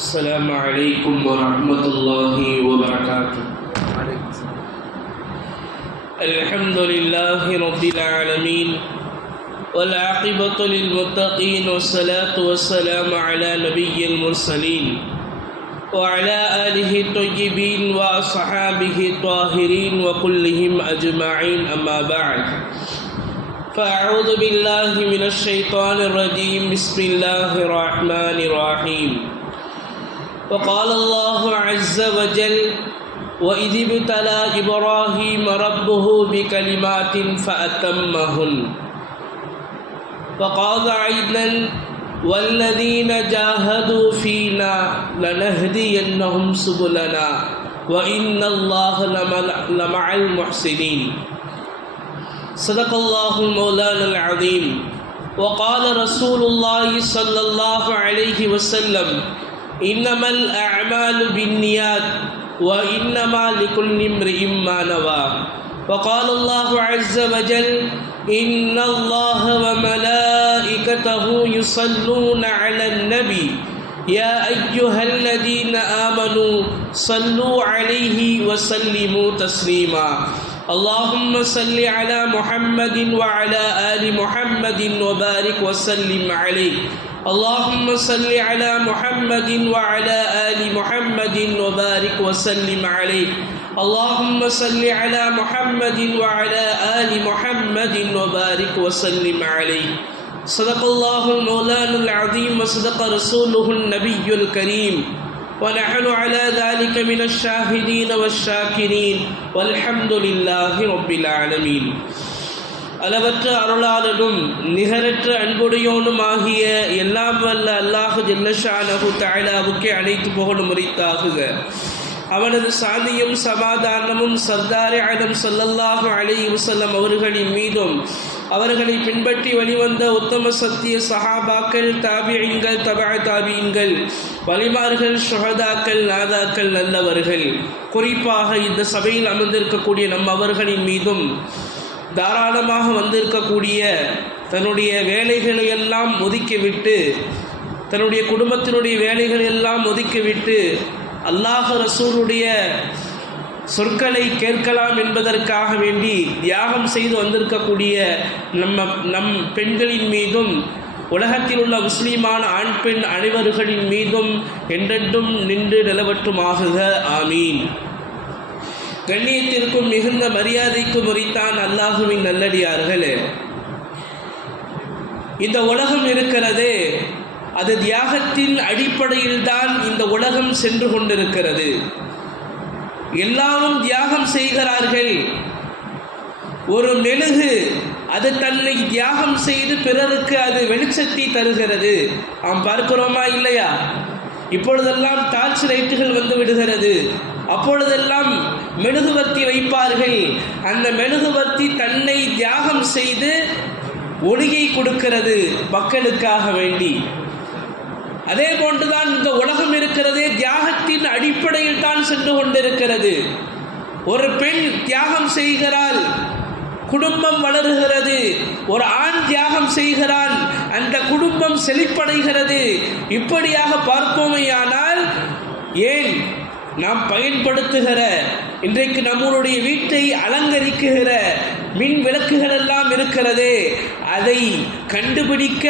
السلام عليكم ورحمة الله وبركاته. الحمد لله رب العالمين والعاقبة للمتقين والصلاة والسلام على نبي المرسلين وعلى آله الطيبين وأصحابه الطاهرين وكلهم أجمعين، أما بعد، فأعوذ بالله من الشيطان الرجيم. بسم الله الرحمن الرحيم. وقال الله عز وجل: وإذ ابتلى إبراهيم ربه بكلمات فأتمهن. وقال أيضا: والذين جاهدوا فينا لنهدينهم سبلنا وإن الله لمع المحسنين. صدق الله مولانا العظيم. وقال رسول الله صلى الله عليه وسلم: إنما الأعمال بالنيات وإنما لكل امرئ ما نوى. وقال الله عز وجل: إن الله وملائكته يصلون على النبي يا أيها الذين آمنوا صلوا عليه وسلموا تسليما. اللهم صل على محمد وعلى آل محمد وبارك وسلم عليه. اللهم صل على محمد وعلى آل محمد وبارك وسلم عليه. اللهم صل على محمد وعلى آل محمد وبارك وسلم عليه. صدق الله مولانا العظيم وصدق رسوله النبي الكريم، ونحن على ذلك من الشاهدين والشاكرين والحمد لله رب العالمين. அளவற்ற அருளாளனும் நிகரற்ற அன்புடையோனும் ஆகிய எல்லாம் வல்ல அல்லாஹ் ஜல்லஷானஹு தஆலாவுக்கே அனைத்து புகழும் உரித்தாகுக. அவனது சாந்தியும் சமாதானமும் சர்தார் ஆலம் ஸல்லல்லாஹு அலைஹி வஸல்லம் அவர்களின் மீதும், அவர்களை பின்பற்றி வெளிவந்த உத்தம சத்திய சஹாபாக்கள், தாபிஈன்கள், தபஅ தாபிஈன்கள், வலிமார்கள், ஷுஹதாக்கள், நாதாக்கள், நல்லவர்கள், குறிப்பாக இந்த சபையில் அமர்ந்திருக்கக்கூடிய நம் அவர்களின் மீதும், தாராளமாக வந்திருக்கக்கூடிய தன்னுடைய வேலைகளை எல்லாம் ஒதுக்கிவிட்டு, தன்னுடைய குடும்பத்தினுடைய வேலைகளை எல்லாம் ஒதுக்கிவிட்டு அல்லாஹ் ரசூலுடைய சொற்களை கேட்கலாம் என்பதற்காக வேண்டி தியாகம் செய்து வந்திருக்கக்கூடிய நம் பெண்களின் மீதும், உலகத்தில் உள்ள முஸ்லீமான ஆண் பெண் அனைவர்களின் மீதும் என்றென்றும் நின்று நிலவற்றுமாகுக. ஆமீன். கண்ணியத்திற்கும் மிகுந்த மரியாதைக்கும் உரித்தான் அல்லாஹுவின் நல்லடியார்களே, இந்த உலகம் இருக்கிறது, அது தியாகத்தின் அடிப்படையில் தான் இந்த உலகம் சென்று கொண்டிருக்கிறது. எல்லாரும் தியாகம் செய்கிறார்கள். ஒரு மெழுகு அது தன்னை தியாகம் செய்து பிறருக்கு அது வெளிச்சத்தை தருகிறது. நாம் பார்க்கிறோமா இல்லையா? இப்பொழுதெல்லாம் டார்ச் லைட்டுகள் வந்து விடுகிறது. அப்பொழுதெல்லாம் மெழுகுவர்த்தி வைப்பார்கள். அந்த மெழுகுவர்த்தி தன்னை தியாகம் செய்து ஒளியை கொடுக்கிறது மக்களுக்காக வேண்டி. அதே போன்றுதான் இந்த உலகம் இருக்கிறதே, தியாகத்தின் அடிப்படையில் தான் சென்று கொண்டிருக்கிறது. ஒரு பெண் தியாகம் செய்கிறாள், குடும்பம் வளருகிறது. ஒரு ஆண் தியாகம் செய்கிறான், அந்த குடும்பம் செழிப்படைகிறது. இப்படியாக பார்ப்போமேயானால், ஏன் நாம் பயன்படுத்துகிற, இன்றைக்கு நம்மளுடைய வீட்டை அலங்கரிக்குகிற மின் விளக்குகள் எல்லாம் இருக்கிறதே, அதை கண்டுபிடிக்க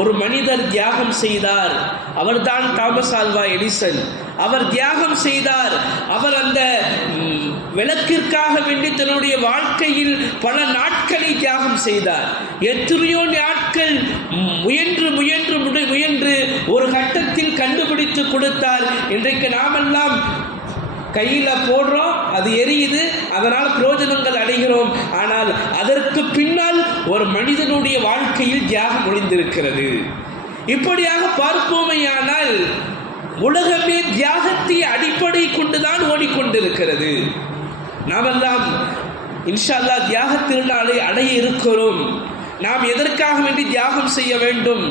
ஒரு மனிதர் தியாகம் செய்தார். அவர்தான் தாமஸ் ஆல்வா எடிசன். அவர் தியாகம் செய்தார். அவர் அந்த விளக்கிற்காக வேண்டி தன்னுடைய வாழ்க்கையில் பல நாட்களை தியாகம் செய்தார். எத்தனையோ நாட்கள் முயன்று முயன்று முயன்று ஒரு கட்டத்தில் கண்டுபிடித்து கொடுத்தார். இன்றைக்கு நாமெல்லாம் கையில் போடுறோம், அது எரியுது, அதனால் பிரயோஜனங்கள் அடைகிறோம். ஆனால் அதற்கு பின்னால் ஒரு மனிதனுடைய வாழ்க்கையில் தியாகம் ஒளிந்திருக்கிறது. இப்படியாக பார்ப்போமையானால் உலகமே தியாகத்தை அடிப்படை கொண்டுதான் ஓடிக்கொண்டிருக்கிறது. நாமெல்லாம் இன்ஷா அல்லாஹ் தியாக திருநாளை அடைய இருக்கிறோம். நாம் எதற்காக வேண்டி தியாகம் செய்ய வேண்டும்?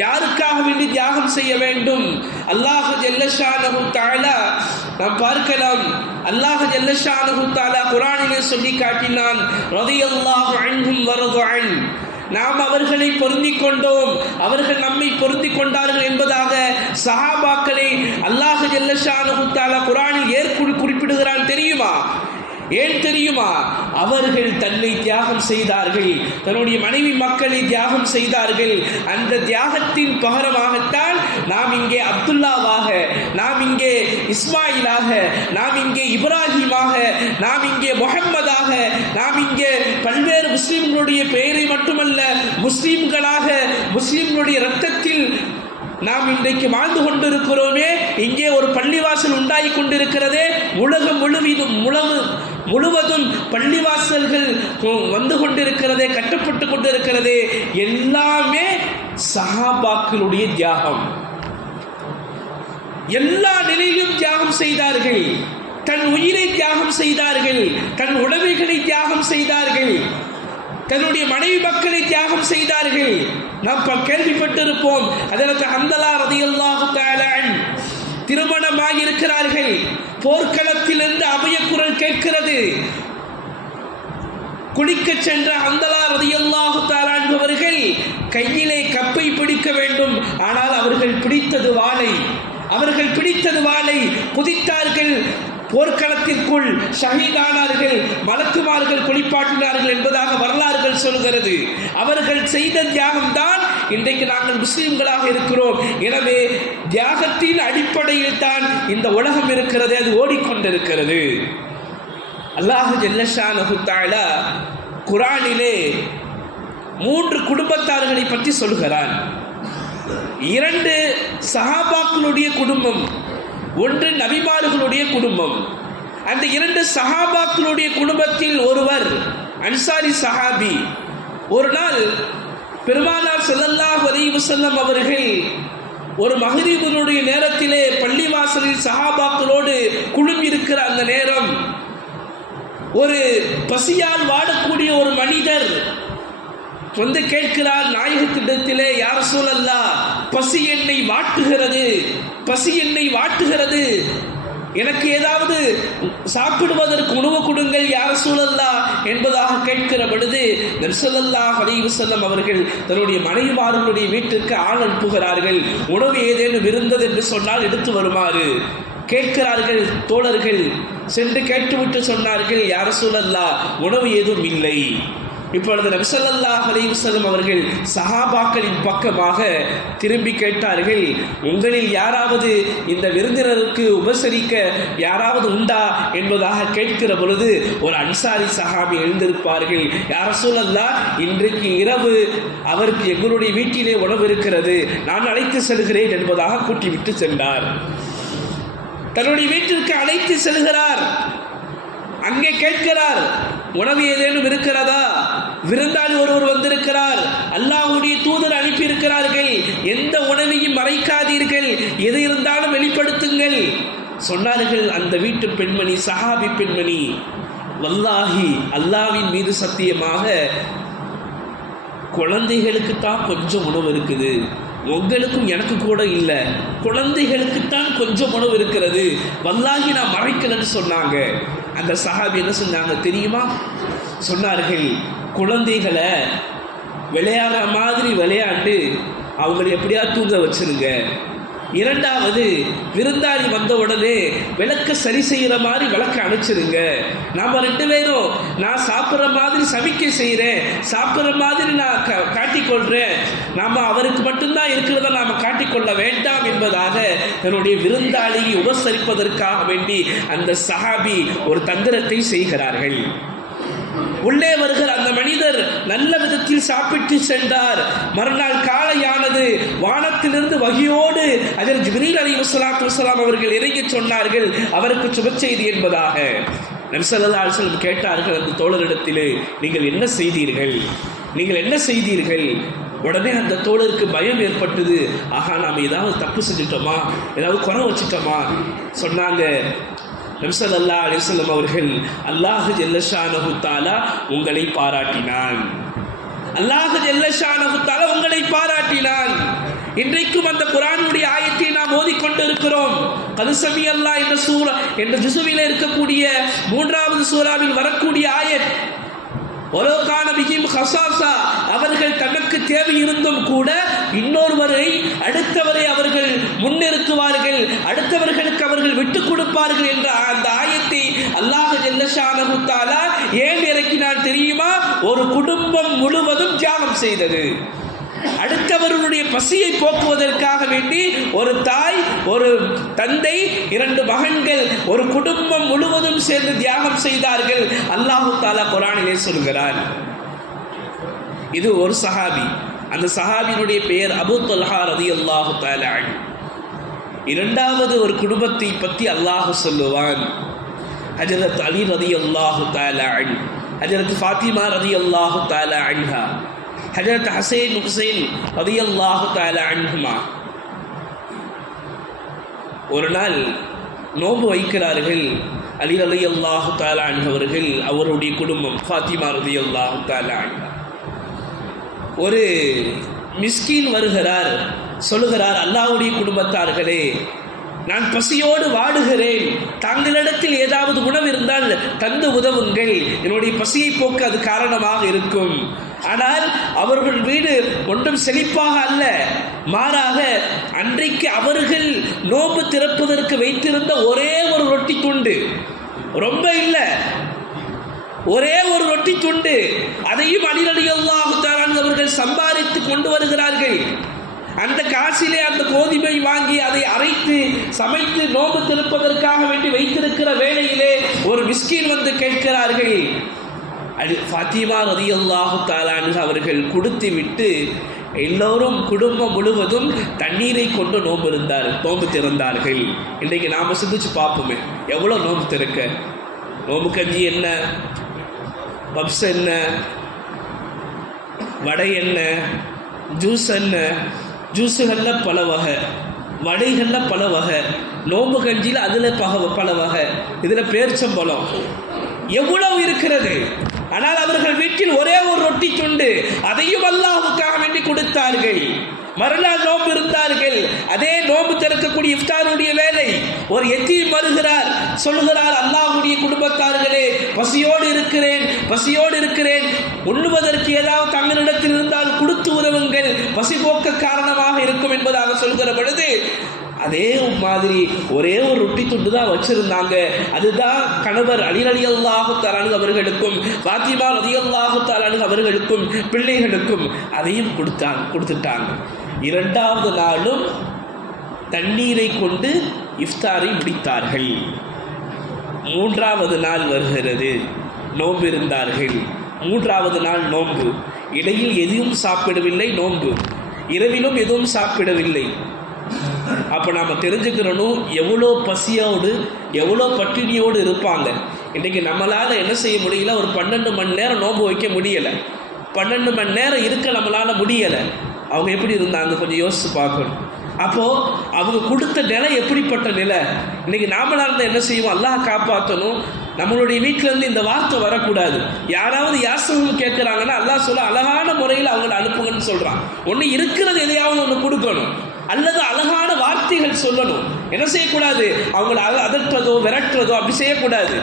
யாருக்காக வேண்டி தியாகம் செய்ய வேண்டும்? அல்லாஹ் ஜல்லஷானஹு தஆலா நாம் பார்க்கலாம். அல்லாஹ் ஜல்லஷானஹு தஆலா குர்ஆனிலே சொல்லி காட்டினான், ரலியல்லாஹு அன்ஹும் வரது அன். நாம் அவர்களை பொருந்திக் கொண்டோம், அவர்கள் நம்மை பொருந்திக் கொண்டார்கள் என்பதாக சஹாபாக்களை அல்லாஹ் ஜல்ல ஷானஹு தஆலா குர்ஆனில் குறிப்பிடுகிறான் தெரியுமா? ஏன் தெரியுமா? அவர்கள் தன்னை தியாகம் செய்தார்கள், தன்னுடைய மனைவி மக்களை தியாகம் செய்தார்கள். அந்த தியாகத்தின் பகரமாகத்தான் நாம் இங்கே அப்துல்லாவாக, நாம் இங்கே இஸ்மாயிலாக, நாம் இங்கே இப்ராஹிமாக, நாம் இங்கே முஹம்மதாக, நாம் இங்கே பல்வேறு முஸ்லிம்களுடைய பெயரை மட்டுமல்ல முஸ்லிம்களாக, முஸ்லிம்களுடைய இரத்தத்தில் நாம் இன்றைக்கு வாழ்ந்து கொண்டிருக்கிறோமே. இங்கே ஒரு பள்ளிவாசல் உண்டாகி கொண்டிருக்கிறதே, உலகம் முழுவதும் பள்ளிவாசல்கள் வந்து கொண்டிருக்கிறதே, கட்டப்பட்டு கொண்டிருக்கிறதே, எல்லாமே சஹாபாக்களுடைய தியாகம். எல்லா நிலையிலும் தியாகம் செய்தார்கள். தன் உயிரை தியாகம் செய்தார்கள், தன் உடைமைகளை தியாகம் செய்தார்கள், தன்னுடைய மனைவி மக்களை தியாகம் செய்தார்கள். நாம் கேள்விப்பட்டிருப்போம், ஹஜ்ரத் ஹன்தலா ரலியல்லாஹு தஆலா அன்ஹு திருமணமாகி இருக்கிறார்கள். போர்க்களத்திலிருந்து அபயக்குரல் கேட்கிறது. குளிக்க சென்ற ஹன்தலா ரலியல்லாஹு தஆலா அன்ஹு அவர்கள் கையிலே கப்பை பிடிக்க வேண்டும், ஆனால் அவர்கள் பிடித்தது வாளை. குதித்தார்கள், போர்க்களத்திற்குள் ஷஹீதானார்கள், மலக்குமார்கள் குளிப்பாட்டினார்கள் என்பதாக வரலாறுகள் சொல்கிறது. அவர்கள் செய்த தியாகம் தான் இன்றைக்கு நாங்கள் முஸ்லிம்களாக இருக்கிறோம். எனவே தியாகத்தின் அடிப்படையில் தான் இந்த உலகம் இருக்கிறது, அது ஓடிக்கொண்டிருக்கிறது. அல்லாஹ் ஜல்ல ஷானஹு தஆலா குர்ஆனிலே 3 குடும்பத்தார்களை பற்றி சொல்கிறான். 2 சஹாபாக்களுடைய குடும்பம், 1 நபிமார்களுடைய குடும்பம். அந்த 2 சஹாபாக்களுடைய குடும்பத்தில் ஒருவர் அன்சாரி சஹாபி. ஒரு நாள் பெருமானார் ஸல்லல்லாஹு அலைஹி வஸல்லம் அவர்கள் ஒரு மக்ரிபுடைய நேரத்திலே பள்ளிவாசலில் சஹாபாக்களோடு குழுமி இருக்கிற அந்த நேரம், ஒரு பசியால் வாடக்கூடிய ஒரு மனிதர் வந்து கேட்கிறார் நாயகத்திடத்திலே, யா ரசூலல்லாஹ், பசி என்னை வாட்டுகிறது, எனக்கு ஏதாவது சாப்பிடுவதற்கு உணவு கொடுங்கள் யா ரசூலல்லாஹ் என்பதாக கேட்கிற பொழுது நபி ஸல்லல்லாஹு அலைஹி வஸல்லம் அவர்கள் தன்னுடைய மனைவிமார்களுடைய வீட்டிற்கு ஆள் அனுப்புகிறார்கள். உணவு ஏதேனும் இருந்தது என்று சொன்னால் எடுத்து வருமாறு கேட்கிறார்கள். தோழர்கள் சென்று கேட்டுவிட்டு சொன்னார்கள், யா ரசூலல்லாஹ், உணவு ஏதும் இல்லை. இப்பொழுது நபி ஸல்லல்லாஹு அலைஹி வஸல்லம் அவர்கள் சஹாபாக்களின் பக்கமாக திரும்பி கேட்டார்கள், உங்களில் யாராவது இந்த விருந்தினருக்கு உபசரிக்க யாராவது உண்டா என்பதாக கேட்கிற பொழுது ஒரு அன்சாரி சஹாபி எழுந்திருப்பார்கள், யா ரசூலல்லாஹ், இன்றைக்கு இரவு அவருக்கு எங்களுடைய வீட்டிலே உணவு இருக்கிறது, நான் அழைத்து செல்கிறேன் என்பதாக கூட்டிவிட்டு சென்றார். தன்னுடைய வீட்டிற்கு அழைத்து செல்கிறார். அங்கே கேட்கிறார், உணவு ஏதேனும் இருக்கிறதா? விருந்தாளி ஒருவர் வந்திருக்கிறார், அல்லாஹ்வுடைய தூதர் அனுப்பி இருக்கிறார்கள், எந்த உணவையும் மறைக்காதீர்கள், எது இருந்தாலும் வெளிப்படுத்துங்கள் சொன்னார்கள். அந்த வீட்டு பெண்மணி, சஹாபி பெண்மணி, வல்லாஹி, அல்லாஹ்வின் மீது சத்தியமாக, குழந்தைகளுக்கு தான் கொஞ்சம் உணவு இருக்குது, உங்களுக்கும் எனக்கு கூட இல்லை, குழந்தைகளுக்குத்தான் கொஞ்சம் உணவு இருக்கிறது, வல்லாஹி நான் மறைக்கலன்னு சொன்னாங்க. அந்த சஹாபி என்ன சொன்னாங்க தெரியுமா? சொன்னார்கள், குழந்தைகளை விளையாடுற மாதிரி விளையாண்டு அவங்களை எப்படியா தூங்க வச்சிருங்க. 2வது, விருந்தாளி வந்த உடனே விளக்க சரி செய்கிற மாதிரி விளக்க அணைச்சிருங்க. நாம் 2 பேரும் நான் சாப்பிட்ற மாதிரி சமிக்கை செய்கிறேன், சாப்பிட்ற மாதிரி நான் காட்டிக்கொள்கிறேன், நாம் அவருக்கு மட்டும்தான் இருக்கிறத நாம் காட்டிக்கொள்ள வேண்டாம் என்பதாக தன்னுடைய விருந்தாளியை உபசரிப்பதற்காக வேண்டி அந்த சஹாபி ஒரு தந்திரத்தை செய்கிறார்கள். உள்ளே வருகிற அந்த மனிதர் நல்ல விதத்தில் சாப்பிட்டு சென்றார். மறுநாள் காலையானது, வானத்திலிருந்து வகியோடு அதில் ஜிப்ரீல் அலைஹிஸ்ஸலாத்து வஸ்ஸலாம் அவர்கள் இறங்கி சொன்னார்கள் அவருக்கு சுப செய்தி என்பதாக. நபி ஸல்லல்லாஹு அலைஹி வஸல்லம் கேட்டார்கள் அந்த தோழரிடத்திலே, நீங்கள் என்ன செய்தீர்கள்? உடனே அந்த தோழருக்கு பயம் ஏற்பட்டது. ஆகா, நாம் ஏதாவது தப்பு செஞ்சிட்டோமா, ஏதாவது குறை வச்சிட்டோமா? சொன்னாங்க, நபி ஸல்லல்லாஹு அலைஹி வஸல்லம் அவர்கள், அல்லாஹ் ஜல்ல ஷானஹு தஆலா உங்களை பாராட்டினான், அல்லாஹ் ஜல்ல ஷானஹு தஆலா உங்களை பாராட்டினான். இன்றைக்கும் அந்த குர்ஆனுடைய ஆயத்தை நாம் ஓதிக்கொண்டு இருக்கிறோம். கது சமி அல்லாஹ் என்ற சூரா என்ற ஜுசுவிலே இருக்கக்கூடிய 3வது சூராவில் வரக்கூடிய ஆயத், ஒலோகான பிஹிம் ஹஸாஸா, அவர்கள் தனக்கு தேவை இருந்தும் கூட இன்னொருவரை அடுத்தவரை அவர்கள் முன்னிறுத்துவார்கள், அடுத்தவர்களுக்கு அவர்கள் விட்டுக் கொடுப்பார்கள் என்ற அந்த ஆயத்தை அல்லாஹ் ஜல்ல ஷானஹு தஆலா ஏன் இறக்கினார் தெரியுமா? ஒரு குடும்பம் முழுவதும் தியாகம் செய்தது. அடுத்தவர்களுடைய பசியை போக்குவதற்காக வேண்டி ஒரு தாய், ஒரு தந்தை, 2 மகன்கள், ஒரு குடும்பம் முழுவதும் சேர்ந்து தியாகம் செய்தார்கள். அல்லாஹ் தஆலா குர்ஆனிலே சொல்கிறார். இது ஒரு சஹாபி. அந்த சஹாபியினுடைய பெயர் அபூ தல்ஹா ரலியல்லாஹு தஆலா அன்ஹு. இரண்டாவது ஒரு குடும்பத்தை பற்றி அல்லாஹ் சொல்லுவான். ஹஜ்ரத் அலி ரலியல்லாஹு தஆலா அன்ஹு, ஹஜ்ரத் ஃபாத்திமா ரலியல்லாஹு தஆலா அன்ஹா, ஹஜ்ரத் ஹுசைன் ஹுசைன் ரலியல்லாஹு தஆலா அன்ஹுமா ஒரு நாள் நோன்பு வைக்கிறார்கள். அலி ரலியல்லாஹு தஆலா அன்ஹு அவர்கள், அவருடைய குடும்பம், ஃபாத்திமா ரலியல்லாஹு தஆலா அன்ஹா. ஒரு மிஸ்கீன் வருகிறார், சொல்லுகிறார், அல்லாஹ்வுடைய குடும்பத்தார்களே, நான் பசியோடு வாடுகிறேன், தங்களிடத்தில் ஏதாவது உணவு இருந்தால் தந்து உதவுங்கள், என்னுடைய பசியை போக்க அது காரணமாக இருக்கும். ஆனால் அவர்கள் வீடு ஒன்றும் செழிப்பாக அல்ல, மாறாக அன்றைக்கு அவர்கள் நோன்பு திறப்பதற்கு வைத்திருந்த ஒரே ஒரு ரொட்டி துண்டு, ரொம்ப இல்லை, ஒரே ஒரு ரொட்டி துண்டு, அதையும் அலி ரலியல்லாஹு தஆலா அவர்கள் சம்பாதித்து கொண்டு வருகிறார்கள். அந்த காசிலே அந்த கோதுமை வாங்கி அதை அரைத்து சமைத்து நோன்பு திறப்பதற்காக வேண்டி வைத்திருக்கிற வேளையிலே ஒரு மிஸ்கீன் வந்து கேட்கிறார்கள். ஃபாத்திமா ரலியல்லாஹு தஆலா அன்ஹா அவர்கள் கொடுத்து விட்டு எல்லோரும் குடும்பம் முழுவதும் தண்ணீரை கொண்டு நோன்பு திறந்தார்கள். இன்றைக்கு நாம் சிந்திச்சு பார்ப்போமே, எவ்வளோ நோன்பு திறக்க, நோன்பு கஞ்சி என்ன, பப்ஸ் என்ன, வடை என்ன, ஜூஸ் என்ன, ஜூஸுகளில் பல வகை, வடைகளில் பல வகை, நோன்பு கஞ்சியில் அதில் பல வகை, இதில் பேரிச்சம்பழம், எவ்வளவு இருக்கிறது. ஆனால் அவர்கள் வீட்டில் ஒரே ஒரு ரொட்டி துண்டு, அதையும் அல்லாஹ்வுக்காக வேண்டி கொடுத்தார்கள். மறுநாள் நோன்பு இருந்தார்கள். அதே நோன்பு திறக்கக்கூடிய இஃப்தாருடைய வேலை, ஒரு எத்தீம் வருகிறார், சொல்லுகிறார், அல்லாஹ்வுடைய குடும்பத்தார்களே, பசியோடு இருக்கிறேன், உண்ணுவதற்கு ஏதாவது தங்களிடத்தில் இருந்தால் கொடுத்து உதவுங்கள், பசி போக்க காரணமாக இருக்கும் என்பதாக சொல்கிற பொழுது அதே மாதிரி ஒரே ஒரு ரொட்டி துண்டு தான் வச்சிருந்தாங்க. அதுதான் கணவர் அலி ரலியல்லாஹு தஆலா அவர்களுக்கும் ஃபாத்திமா ரலியல்லாஹு தஆலா அவர்களுக்கும் பிள்ளைகளுக்கும் அதையும் கொடுத்துட்டாங்க. இரண்டாவது நாளும் தண்ணீரை கொண்டு இஃப்தாரை முடித்தார்கள். மூன்றாவது நாள் வருகிறது, நோன்பு இருந்தார்கள். மூன்றாவது நாள் நோன்பு, இடையில் எதுவும் சாப்பிடவில்லை, நோன்பு இரவிலும் எதுவும் சாப்பிடவில்லை. அப்போ நாம் தெரிஞ்சுக்கிறணும், எவ்வளோ பசியோடு எவ்வளோ பட்டினியோடு இருப்பாங்க. இன்றைக்கி நம்மளால் என்ன செய்ய முடியல, ஒரு 12 மணி நேரம் நோன்பு வைக்க முடியலை, 12 மணி நேரம் இருக்க நம்மளால் முடியலை. அவங்க எப்படி இருந்தாங்க கொஞ்சம் யோசித்து பார்க்கணும். அப்போது அவங்க கொடுத்த நிலை எப்படிப்பட்ட நிலை. இன்றைக்கி நாமளாக இருந்தால் என்ன செய்வோம், அல்லாஹ் காப்பாற்றணும், நம்மளுடைய வீட்டிலேருந்து இந்த வார்த்தை வரக்கூடாது. யாராவது யாசகம் கேட்குறாங்கன்னா அல்லாஹ் சொல்ல அழகான முறையில் அவங்கள அனுப்புங்கன்னு சொல்கிறான். ஒன்று இருக்கிறது எதையாவது ஒன்று கொடுக்கணும், அல்லது அழகான வார்த்தைகள் சொல்லணும். என்ன செய்யக்கூடாது, அவங்கள அதட்டுறதோ விரட்டுறதோ அப்படி செய்யக்கூடாது.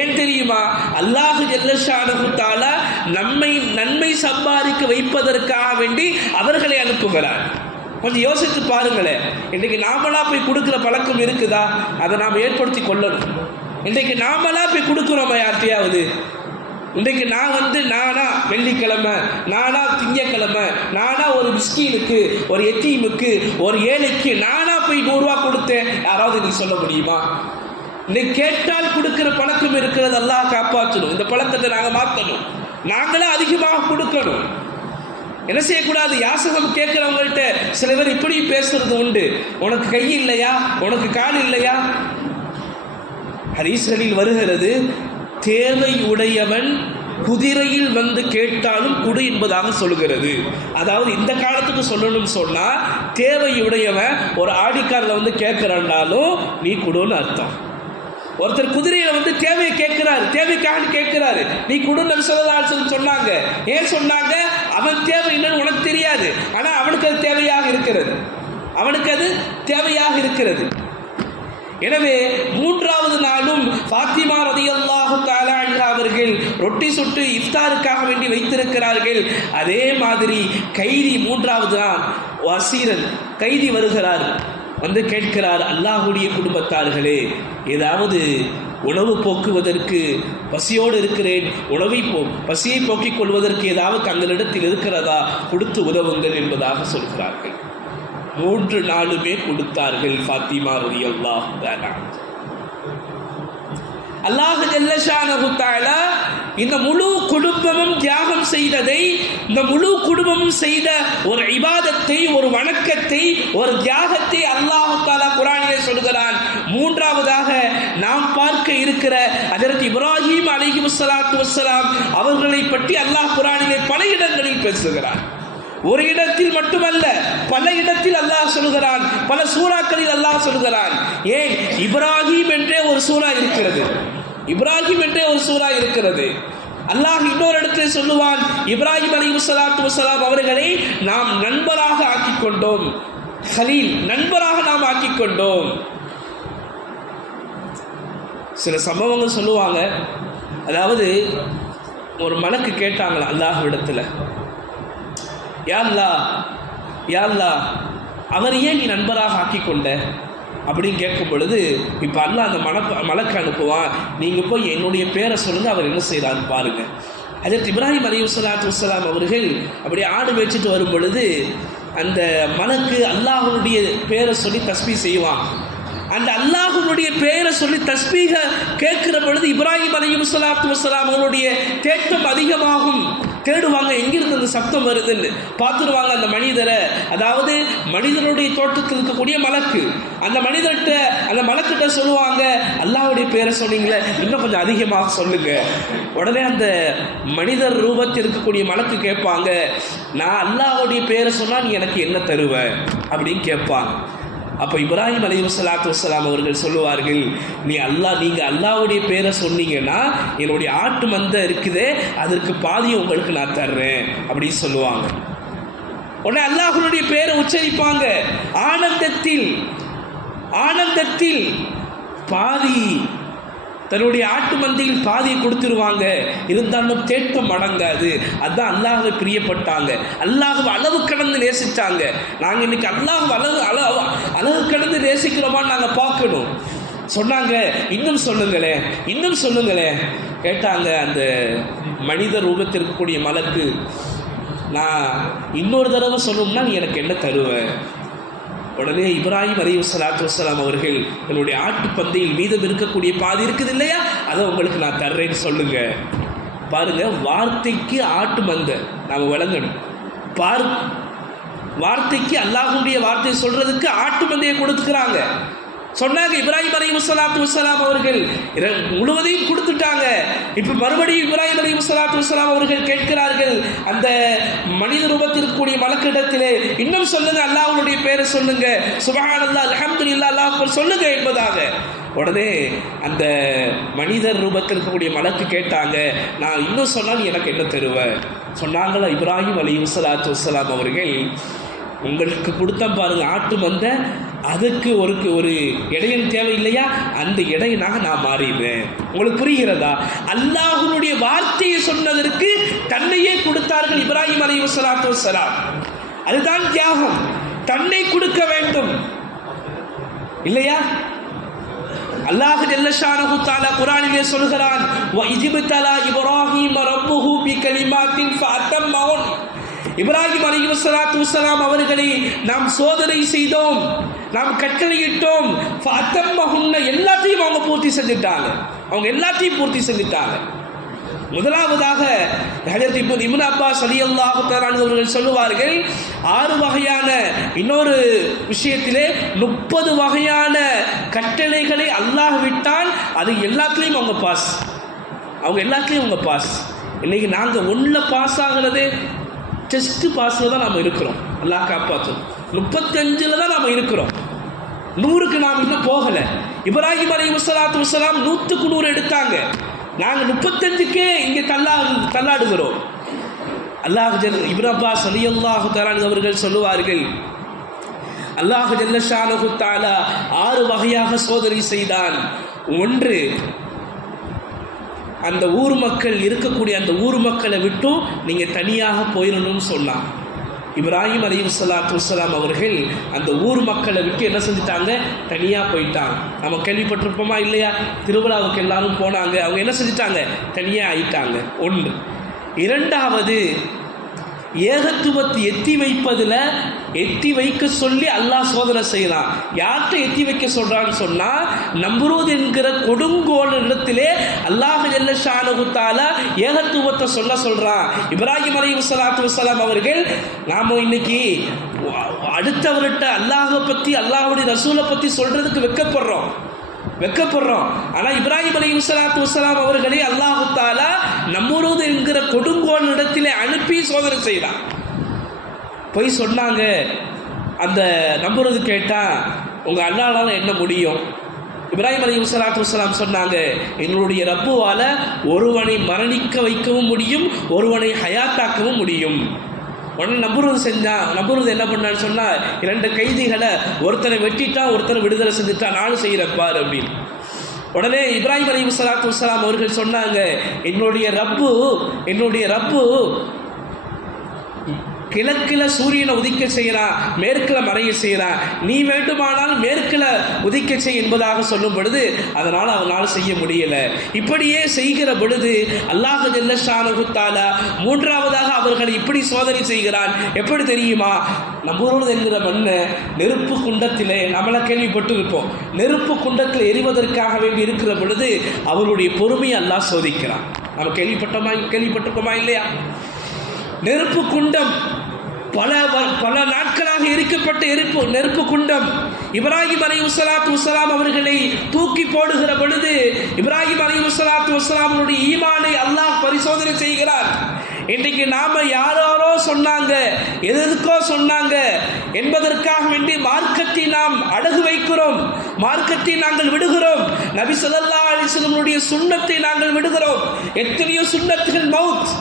ஏன் தெரியுமா, அல்லாஹ் ஜல்ல ஷானஹு தஆலா நம்மை நன்மை சம்பாதிக்க வைப்பதற்காக வேண்டி அவர்களை அனுப்புகிறார். கொஞ்சம் யோசித்து பாருங்களேன். இன்றைக்கு நாமளா போய் கொடுக்குற பழக்கம் இருக்குதா? அதை நாம் ஏற்படுத்தி கொள்ளணும். இன்றைக்கு நாமளா போய் கொடுக்குறோமா யார்கிட்டையாவது? இன்றைக்கு நானா வெள்ளிக்கிழமை, நானா திங்கக்கிழமை, நானா ஒரு மிஸ்கீனுக்கு, ஒரு எத்தீமுக்கு, ஒரு ஏழைக்கு நானா போய் 100 ரூபா கொடுத்தேன், யாராவது நீ சொல்ல முடியுமா? இன்னைக்கு கேட்டால் கொடுக்கிற பழக்கம் இருக்கிறது. அல்லாஹ் காப்பாற்றணும். இந்த பழக்கத்தை நாங்கள் மாற்றணும். நாங்களே அதிகமாக கொடுக்கணும். என்ன செய்யக்கூடாது, யாசகம் கேட்கிறவங்கள்ட்ட சில பேர் இப்படி பேசுறது உண்டு. உனக்கு கை இல்லையா, உனக்கு கால் இல்லையா? ஹதீஸ்களில் வருகிறது, தேவை உடையவன் குதிரையில் வந்து கேட்டாலும் குடு என்பதாக சொல்கிறது. அதாவது இந்த காலத்துக்கு சொல்லணும்னு சொன்னா, தேவையுடையவன் ஒரு ஆடிக்காரில் வந்து கேட்கிறான்னாலும் நீ குடுன்னு அர்த்தம். ஒருத்தர் குதிரையில வந்து தேவையை கேட்கிறாரு, தேவைக்காக கேட்கிறாரு, நீ குடுன்னு சொன்னாங்க. ஏன் சொன்னாங்க? அவன் தேவை இல்லைன்னு உனக்கு தெரியாது, ஆனா அவனுக்கு அது தேவையாக இருக்கிறது. எனவே மூன்றாவது நாளும் ஃபாத்திமா ரலியல்லாஹு தஆலா அன்ஹா அவர்கள் ரொட்டி சுட்டு இஃப்தாருக்காக வேண்டி வைத்திருக்கிறார்கள். அதே மாதிரி கைதி 3வது நாள் வசீரன் கைதி வருகிறார், வந்து கேட்கிறார், அல்லாஹ்வுடைய குடும்பத்தார்களே, ஏதாவது உணவு போக்குவதற்கு பசியோடு இருக்கிறேன், பசியை போக்கிக் கொள்வதற்கு ஏதாவது தங்களிடத்தில் இருக்கிறதா, கொடுத்து உதவுங்கள் என்பதாக சொல்கிறார்கள். 3 நாளுமே கொடுத்தார்கள். ஃபாத்திமா ரலியல்லாஹு தஆலா அல்லாஹ் ஜல்ல ஷானஹு தஆலா இந்த முழு குடும்பமும் தியாகம் செய்ததை, இந்த முழு குடும்பமும் செய்த ஒரு இபாதத்தை, ஒரு வணக்கத்தை, ஒரு தியாகத்தை அல்லாஹ் தஆலா குர்ஆனிலே சொல்கிறான். 3வதாக நாம் பார்க்க இருக்கிற ஹஜ்ரத் இப்ராஹிம் அலைஹிஸ்ஸலாத்து வஸ்ஸலாம் அவர்களை பற்றி அல்லாஹ் குர்ஆனிலே பல இடங்களில் பேசுகிறான். ஒரு இடத்தில் மட்டுமல்ல, பல இடத்தில் அல்லாஹ் சொல்கிறான், பல சூறாக்களில் அல்லாஹ் சொல்கிறான். ஏன், இப்ராஹிம் என்றே ஒரு சூறா இருக்கிறது, இப்ராஹிம் என்றே ஒரு சூறா இருக்கிறது. அல்லாஹ் இன்னொரு இடத்துல சொல்லுவான், இப்ராஹிம் அலைஹிஸ்ஸலாத்து வஸ்ஸலாம் அவர்களை நாம் நண்பராக ஆக்கிக் கொண்டோம், ஹலீல், நண்பராக நாம் ஆக்கிக் கொண்டோம். சில சம்பவங்கள் சொல்லுவாங்க. அதாவது ஒரு மலக்கு கேட்டாங்களா அல்லாஹ்விடத்தில், யா அல்லாஹ் அவர் ஏன் நீ நண்பராக ஆக்கி கொண்ட அப்படின்னு கேட்கும் பொழுது, இப்போ அல்லாஹ் அந்த மலக்கு அனுப்புவான், நீங்கள் போய் என்னுடைய பேரை சொல்லுங்கள், அவர் என்ன செய்கிறார் பாருங்கள். ஹஜ்ரத் இப்ராஹிம் அலைஹிஸ்ஸலாத்து வஸ்ஸலாம் அவர்கள் அப்படி ஆடு மேய்ச்சிட்டு வரும் பொழுது அந்த மலக்கு அல்லாஹ்வுடைய பேரை சொல்லி தஸ்பீஹ் செய்வான். அந்த அல்லாஹ்வுடைய பெயரை சொல்லி தஸ்பீஹ கேட்கிற பொழுது இப்ராஹிம் அலைஹிஸ்ஸலாத்து வஸ்ஸலாம் அவருடைய தேட்டம் அதிகமாகும். தேடுவாங்க, எங்கிருந்து அந்த சப்தம் வருதுன்னு பார்த்துருவாங்க. அந்த மனிதரை, அதாவது மனிதனுடைய தோட்டத்தில் இருக்கக்கூடிய மலக்கு, அந்த மலக்கிட்ட சொல்லுவாங்க, அல்லாஹ்வுடைய பேரை சொன்னீங்களே, இன்னும் கொஞ்சம் அதிகமாக சொல்லுங்க. உடனே அந்த மனிதர் ரூபத்தில் இருக்கக்கூடிய மலக்கு கேட்பாங்க, நான் அல்லாஹ்வுடைய பேரை சொன்னால் நீ எனக்கு என்ன தருவ அப்படின்னு கேட்பாங்க. அப்போ இப்ராஹிம் அலைஹிஸ்ஸலாத்து வஸ்ஸலாம் அவர்கள் சொல்லுவார்கள், நீங்கள் அல்லாஹ்வுடைய பேரை சொன்னீங்கன்னா என்னுடைய ஆட்டு மந்தை இருக்குதே அதற்கு பாதியை உங்களுக்கு நான் தர்றேன் அப்படின்னு சொல்லுவாங்க. உடனே அல்லாஹ்வுடைய பேரை உச்சரிப்பாங்க. ஆனந்தத்தில் பாதி, தன்னுடைய ஆட்டு மந்தையில் பாதியை கொடுத்துருவாங்க. இருந்தாலும் தேட்டம் அடங்காது. அதுதான் அல்லாஹ்வை பிரியப்பட்டாங்க, அல்லாஹ்வை அளவு கடந்து நேசித்தாங்க. நாங்கள் இன்னைக்கு அல்லாஹ்வை அளவு கடந்து நேசிக்கிறோமான்னு நாங்கள் பார்க்கணும். சொன்னாங்க, இன்னும் சொல்லுங்களேன் கேட்டாங்க. அந்த மனித ரூபத்தில் இருக்கக்கூடிய மலக்கு, நான் இன்னொரு தடவை சொல்லணும்னா நீ எனக்கு என்ன தருவேன்? உடனே இப்ராஹிம் அலைஹிஸ்ஸலாத்து வஸ்ஸலாம் அவர்கள், என்னுடைய ஆட்டு பந்தையில் மீதம் இருக்கக்கூடிய பாதி இருக்குது இல்லையா, அதை உங்களுக்கு நான் தர்றேன்னு சொல்லுங்க. பாருங்க, வார்த்தைக்கு ஆட்டு மந்தை நாம் விளங்கணும். வார்த்தைக்கு அல்லாஹ்வுடைய வார்த்தையை சொல்றதுக்கு ஆட்டு மந்தையை கொடுத்துக்கிறாங்க. சொன்னாங்க இப்ராஹிம் அலைஹிஸ்ஸலாத்து வஸ்ஸலாம் அவர்கள் முழுவதையும் கொடுத்துட்டாங்க. இப்போ மறுபடியும் இப்ராஹிம் அலைஹிஸ்ஸலாத்து வஸ்ஸலாம் அவர்கள் கேட்கிறார்கள் அந்த மனித ரூபத்தில் இருக்கக்கூடிய மலக்கிடத்திலே, இன்னும் சொல்லுங்க, அல்லாஹ்வுடைய பேரை சொல்லுங்க, சுப்ஹானல்லாஹ், அல்ஹம்துலில்லாஹ், அல்லாஹ் அக்பர் சொல்லுங்க என்பதாக. உடனே அந்த மனிதர் ரூபத்தில் இருக்கக்கூடிய மலக்கு கேட்டாங்க, நான் இன்னும் சொன்னால் எனக்கு என்ன தருவேன்? சொன்னாங்களா இப்ராஹிம் அலைஹிஸ்ஸலாத்து வஸ்ஸலாம் அவர்கள், உங்களுக்கு கொடுத்தா பாருங்க ஆட்டு மந்தை, அதுக்கு ஒரு இடையன் தேவை இல்லையா, அந்த இடையனாக நான் மாறிடுவேன். உங்களுக்கு புரிகிறதா? அல்லாஹ்வுடைய வார்த்தையை சொன்னதற்கு தன்னையே கொடுத்தார்கள் இப்ராஹிம் அலைஹிஸ்ஸலாத்து வஸ்ஸலாம். அதுதான் தியாகம், தன்னை கொடுக்க வேண்டும் இல்லையா? அல்லாஹ் ஜல்ல ஷானஹு தஆலா குர்ஆனிலே சொல்கிறான், வ இஜ்பதலா இப்ராஹீம ரப்புஹு பிகலிமாத்தின் ஃபஅத்தம்மஹுன். இப்ராஹிம் அலைஹிஸ்ஸலாத்து வஸ்ஸலாம் அவர்களை நாம் சோதனை செய்தோம், நாம் கட்டளையிட்டோம். ஃபஅத்தம்மஹுன்ன, எல்லாத்தையும் அவங்க பூர்த்தி செஞ்சுட்டாங்க. முதலாவதாக ஹஜ்ரத் இப்னு அப்பாஸ் ரலியல்லாஹு தஆலா அவர்கள் சொல்லுவார்கள், 6 வகையான, இன்னொரு விஷயத்திலே 30 வகையான கட்டளைகளை அல்லாஹ் விட்டால் அது எல்லாத்துலேயும் அவங்க பாஸ். இன்னைக்கு நாங்கள் ஒன்றில் பாஸ் ஆகிறது, டெஸ்ட் பாஸில் தான் நாம் இருக்கிறோம். அல்லாஹ் காப்பாற்றும். 35 தான் நாம் இருக்கிறோம், 100க்கு நாம் இன்னும் போகலை. இப்ராஹிம் அலைஹிஸ்ஸலாத்து வஸ்ஸலாம் 100க்கு 100 எடுத்தாங்க. நாங்கள் 35க்கே இங்கே தள்ளாடுகிறோம். இப்னு அப்பாஸ் ரலியல்லாஹு தஆலா அவர்கள் சொல்லுவார்கள், அல்லாஹ் ஜல்ல ஷானஹு தஆலா 6 வகையாக சோதனை செய்தான். ஒன்று, அந்த ஊர் மக்கள் இருக்கக்கூடிய அந்த ஊர் மக்களை விட்டும் நீங்கள் தனியாக போயிடணும்னு சொன்னான். இப்ராஹிம் அலைஹிஸ்ஸலாத்து வஸ்ஸலாம் அவர்கள் அந்த ஊர் மக்களை விட்டு என்ன செஞ்சிட்டாங்க, தனியாக போயிட்டாங்க. நம்ம கேள்விப்பட்டிருப்போமா இல்லையா? திருவிழாவுக்கு எல்லாரும் போனாங்க, அவங்க என்ன செஞ்சிட்டாங்க, தனியாக ஆயிட்டாங்க. ஒன்று. இரண்டாவது, ஏகத்துவத்தை எத்தி வைக்க சொல்லி அல்லாஹ் சோதனை செய்யலாம். யார்கிட்ட எத்தி வைக்க சொல்றான்னு சொன்னா, நம்ரூத் என்கிற கொடுங்கோல் இடத்திலே அல்லாஹ் ஜல்ல ஷானஹு தஆலா ஏகத்துவத்தை சொல்றான். இப்ராஹிம் அலைஹிஸ்ஸலாத்து வஸ்ஸலாம் அவர்கள், நாம இன்னைக்கு அடுத்தவர்கிட்ட அல்லாஹை பத்தி அல்லாஹ்வுடைய ரசூலை பத்தி சொல்றதுக்கு வெக்கப்படுறோம். ஆனால் இப்ராஹிம் அலைஹிஸ்ஸலாத்து வஸ்ஸலாம் அவர்களை அல்லாஹு தஆலா நம்ரூத் என்கிற கொடுங்கோல் இடத்திலே அனுப்பி சோதனை செய்தான். போய் சொன்னாங்க, அந்த நம்ரூத் கேட்டா, உங்க அல்லாஹ்வால என்ன முடியும்? இப்ராஹிம் அலைஹிஸ்ஸலாத்து வஸ்ஸலாம் சொன்னாங்க, எங்களுடைய ரப்புவால ஒருவனை மரணிக்க வைக்கவும் முடியும், ஒருவனை ஹயாத்தாக்கவும் முடியும். உடனே நம்ரூத் என்ன பண்ணான்னு சொன்னா, 2 கைதிகளை ஒருத்தனை வெட்டிட்டா ஒருத்தனை விடுதலை செஞ்சுட்டா, நானும் செய்யறப்பார் அப்படின்னு. உடனே இப்ராஹிம் அலைஹிஸ்ஸலாத்து வஸ்ஸலாம் அவர்கள் சொன்னாங்க, என்னுடைய ரப்பு கிழக்கில் சூரியனை உதிக்க செய்கிறான், மேற்கில் மறைய செய்கிறான், நீ வேண்டுமானால் மேற்கில் உதிக்க செய் என்பதாக சொல்லும் பொழுது அதனால் அவனால் செய்ய முடியல. இப்படியே செய்கிற பொழுது அல்லாஹ் ஜல்ல ஷானஹு தஆலா மூன்றாவதாக அவர்களை இப்படி சோதனை செய்கிறான். எப்படி தெரியுமா? நம்ரூத் என்கிற மண்ணை நெருப்பு குண்டத்திலே, நம்மளை கேள்விப்பட்டு இருப்போம், நெருப்பு குண்டத்தில் எரிவதற்காக வேண்டி இருக்கிற பொழுது அவருடைய பொறுமையை அல்லாஹ் சோதிக்கிறான். நம்ம கேள்விப்பட்டிருக்கோமா இல்லையா? நெருப்பு குண்டம் பல நாட்களாக எரிக்கப்பட்ட நெருப்பு குண்டம். இப்ராஹிம் அலைஹிஸ்ஸலாத்து வஸ்ஸலாம் அவர்களை தூக்கி போடுகிற பொழுது இப்ராஹிம் அலைஹிஸ்ஸலாத்து வஸ்ஸலாமுடைய ஈமானை அல்லாஹ் பரிசோதனை செய்கிறார். இன்றைக்கு நாம யாரோ சொன்னாங்க, எதுக்கோ சொன்னாங்க என்பதற்காக வேண்டி மார்க்கத்தை நாம் அடகு வைக்கிறோம், மார்க்கத்தை நாங்கள் விடுகிறோம், நபி ஸல்லல்லாஹு அலைஹி வஸல்லம் சுன்னத்தை நாங்கள் விடுகிறோம். எத்தனையோ சுன்னத்துகள் மவுத்.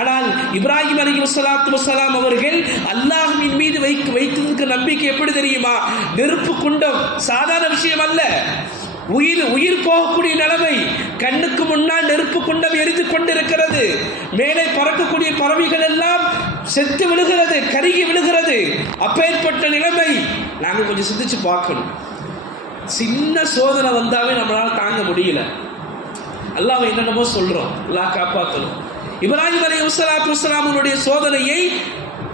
ஆனால் இப்ராஹிம் அலைஹிஸ்ஸலாத்து வஸ்ஸலாம் அவர்கள் அல்லாஹ்வின் மீது வைத்திருக்கிற நம்பிக்கை எப்படி தெரியுமா? நெருப்பு குண்டம் சாதாரண விஷயம் அல்ல, உயிர் போகக்கூடிய நிலைமை. கண்ணுக்கு முன்னால் நெருப்பு குண்டம் எரிந்து கொண்டிருக்கிறது, மேலே பறக்கக்கூடிய பறவைகள் எல்லாம் செத்து விழுகிறது, கருகி விழுகிறது. அப்பேற்பட்ட நிலைமை. நாங்கள் கொஞ்சம் சிந்திச்சு பார்க்கணும். சின்ன சோதனை வந்தாவே நம்மளால தாங்க முடியல. அல்லாஹ் என்னென்னமோ சொல்றோம், அல்லாஹ் காப்பாற்றணும். இப்ராஹிம் அலைஹிஸ்ஸலாத்து வஸ்ஸலாமுடைய சோதனையை,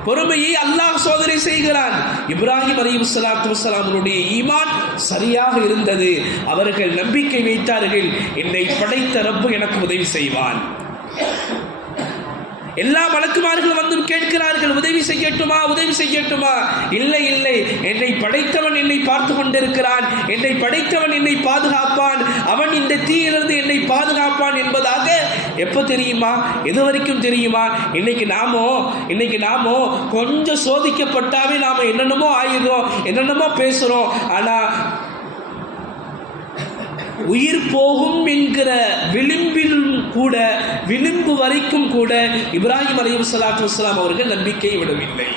பொறுமையை அல்லாஹ் சோதனை செய்கிறான். இப்ராஹிம் அலைஹிஸ்ஸலாத்து வஸ்ஸலாமுடைய ஈமான் சரியாக இருந்தது. அவர்கள் நம்பிக்கை வைத்தார்கள், என்னை படைத்த ரப்பு எனக்கு உதவி செய்வான். எல்லா மலக்குமார்கள் வந்து கேட்கிறார்கள், உதவி செய்யட்டுமா? இல்லை, என்னை படைத்தவன் என்னை பார்த்து கொண்டிருக்கிறான், என்னை படைத்தவன் என்னை பாதுகாப்பான், அவன் இந்த தீயிலிருந்து என்னை பாதுகாப்பான் என்பதாக. எப்போ தெரியுமா? எது வரைக்கும் தெரியுமா? இன்னைக்கு நாமோ கொஞ்சம் சோதிக்கப்பட்டாவே நாம என்னென்னமோ ஆயிடுறோம், என்னென்னமோ பேசுறோம். ஆனா உயிர் போகும் என்கிற விளிம்பு வரைக்கும் கூட இப்ராஹிம் அலைஹிஸ்ஸலாத்து வஸ்ஸலாம் அவர்கள் நம்பிக்கை விடவில்லை.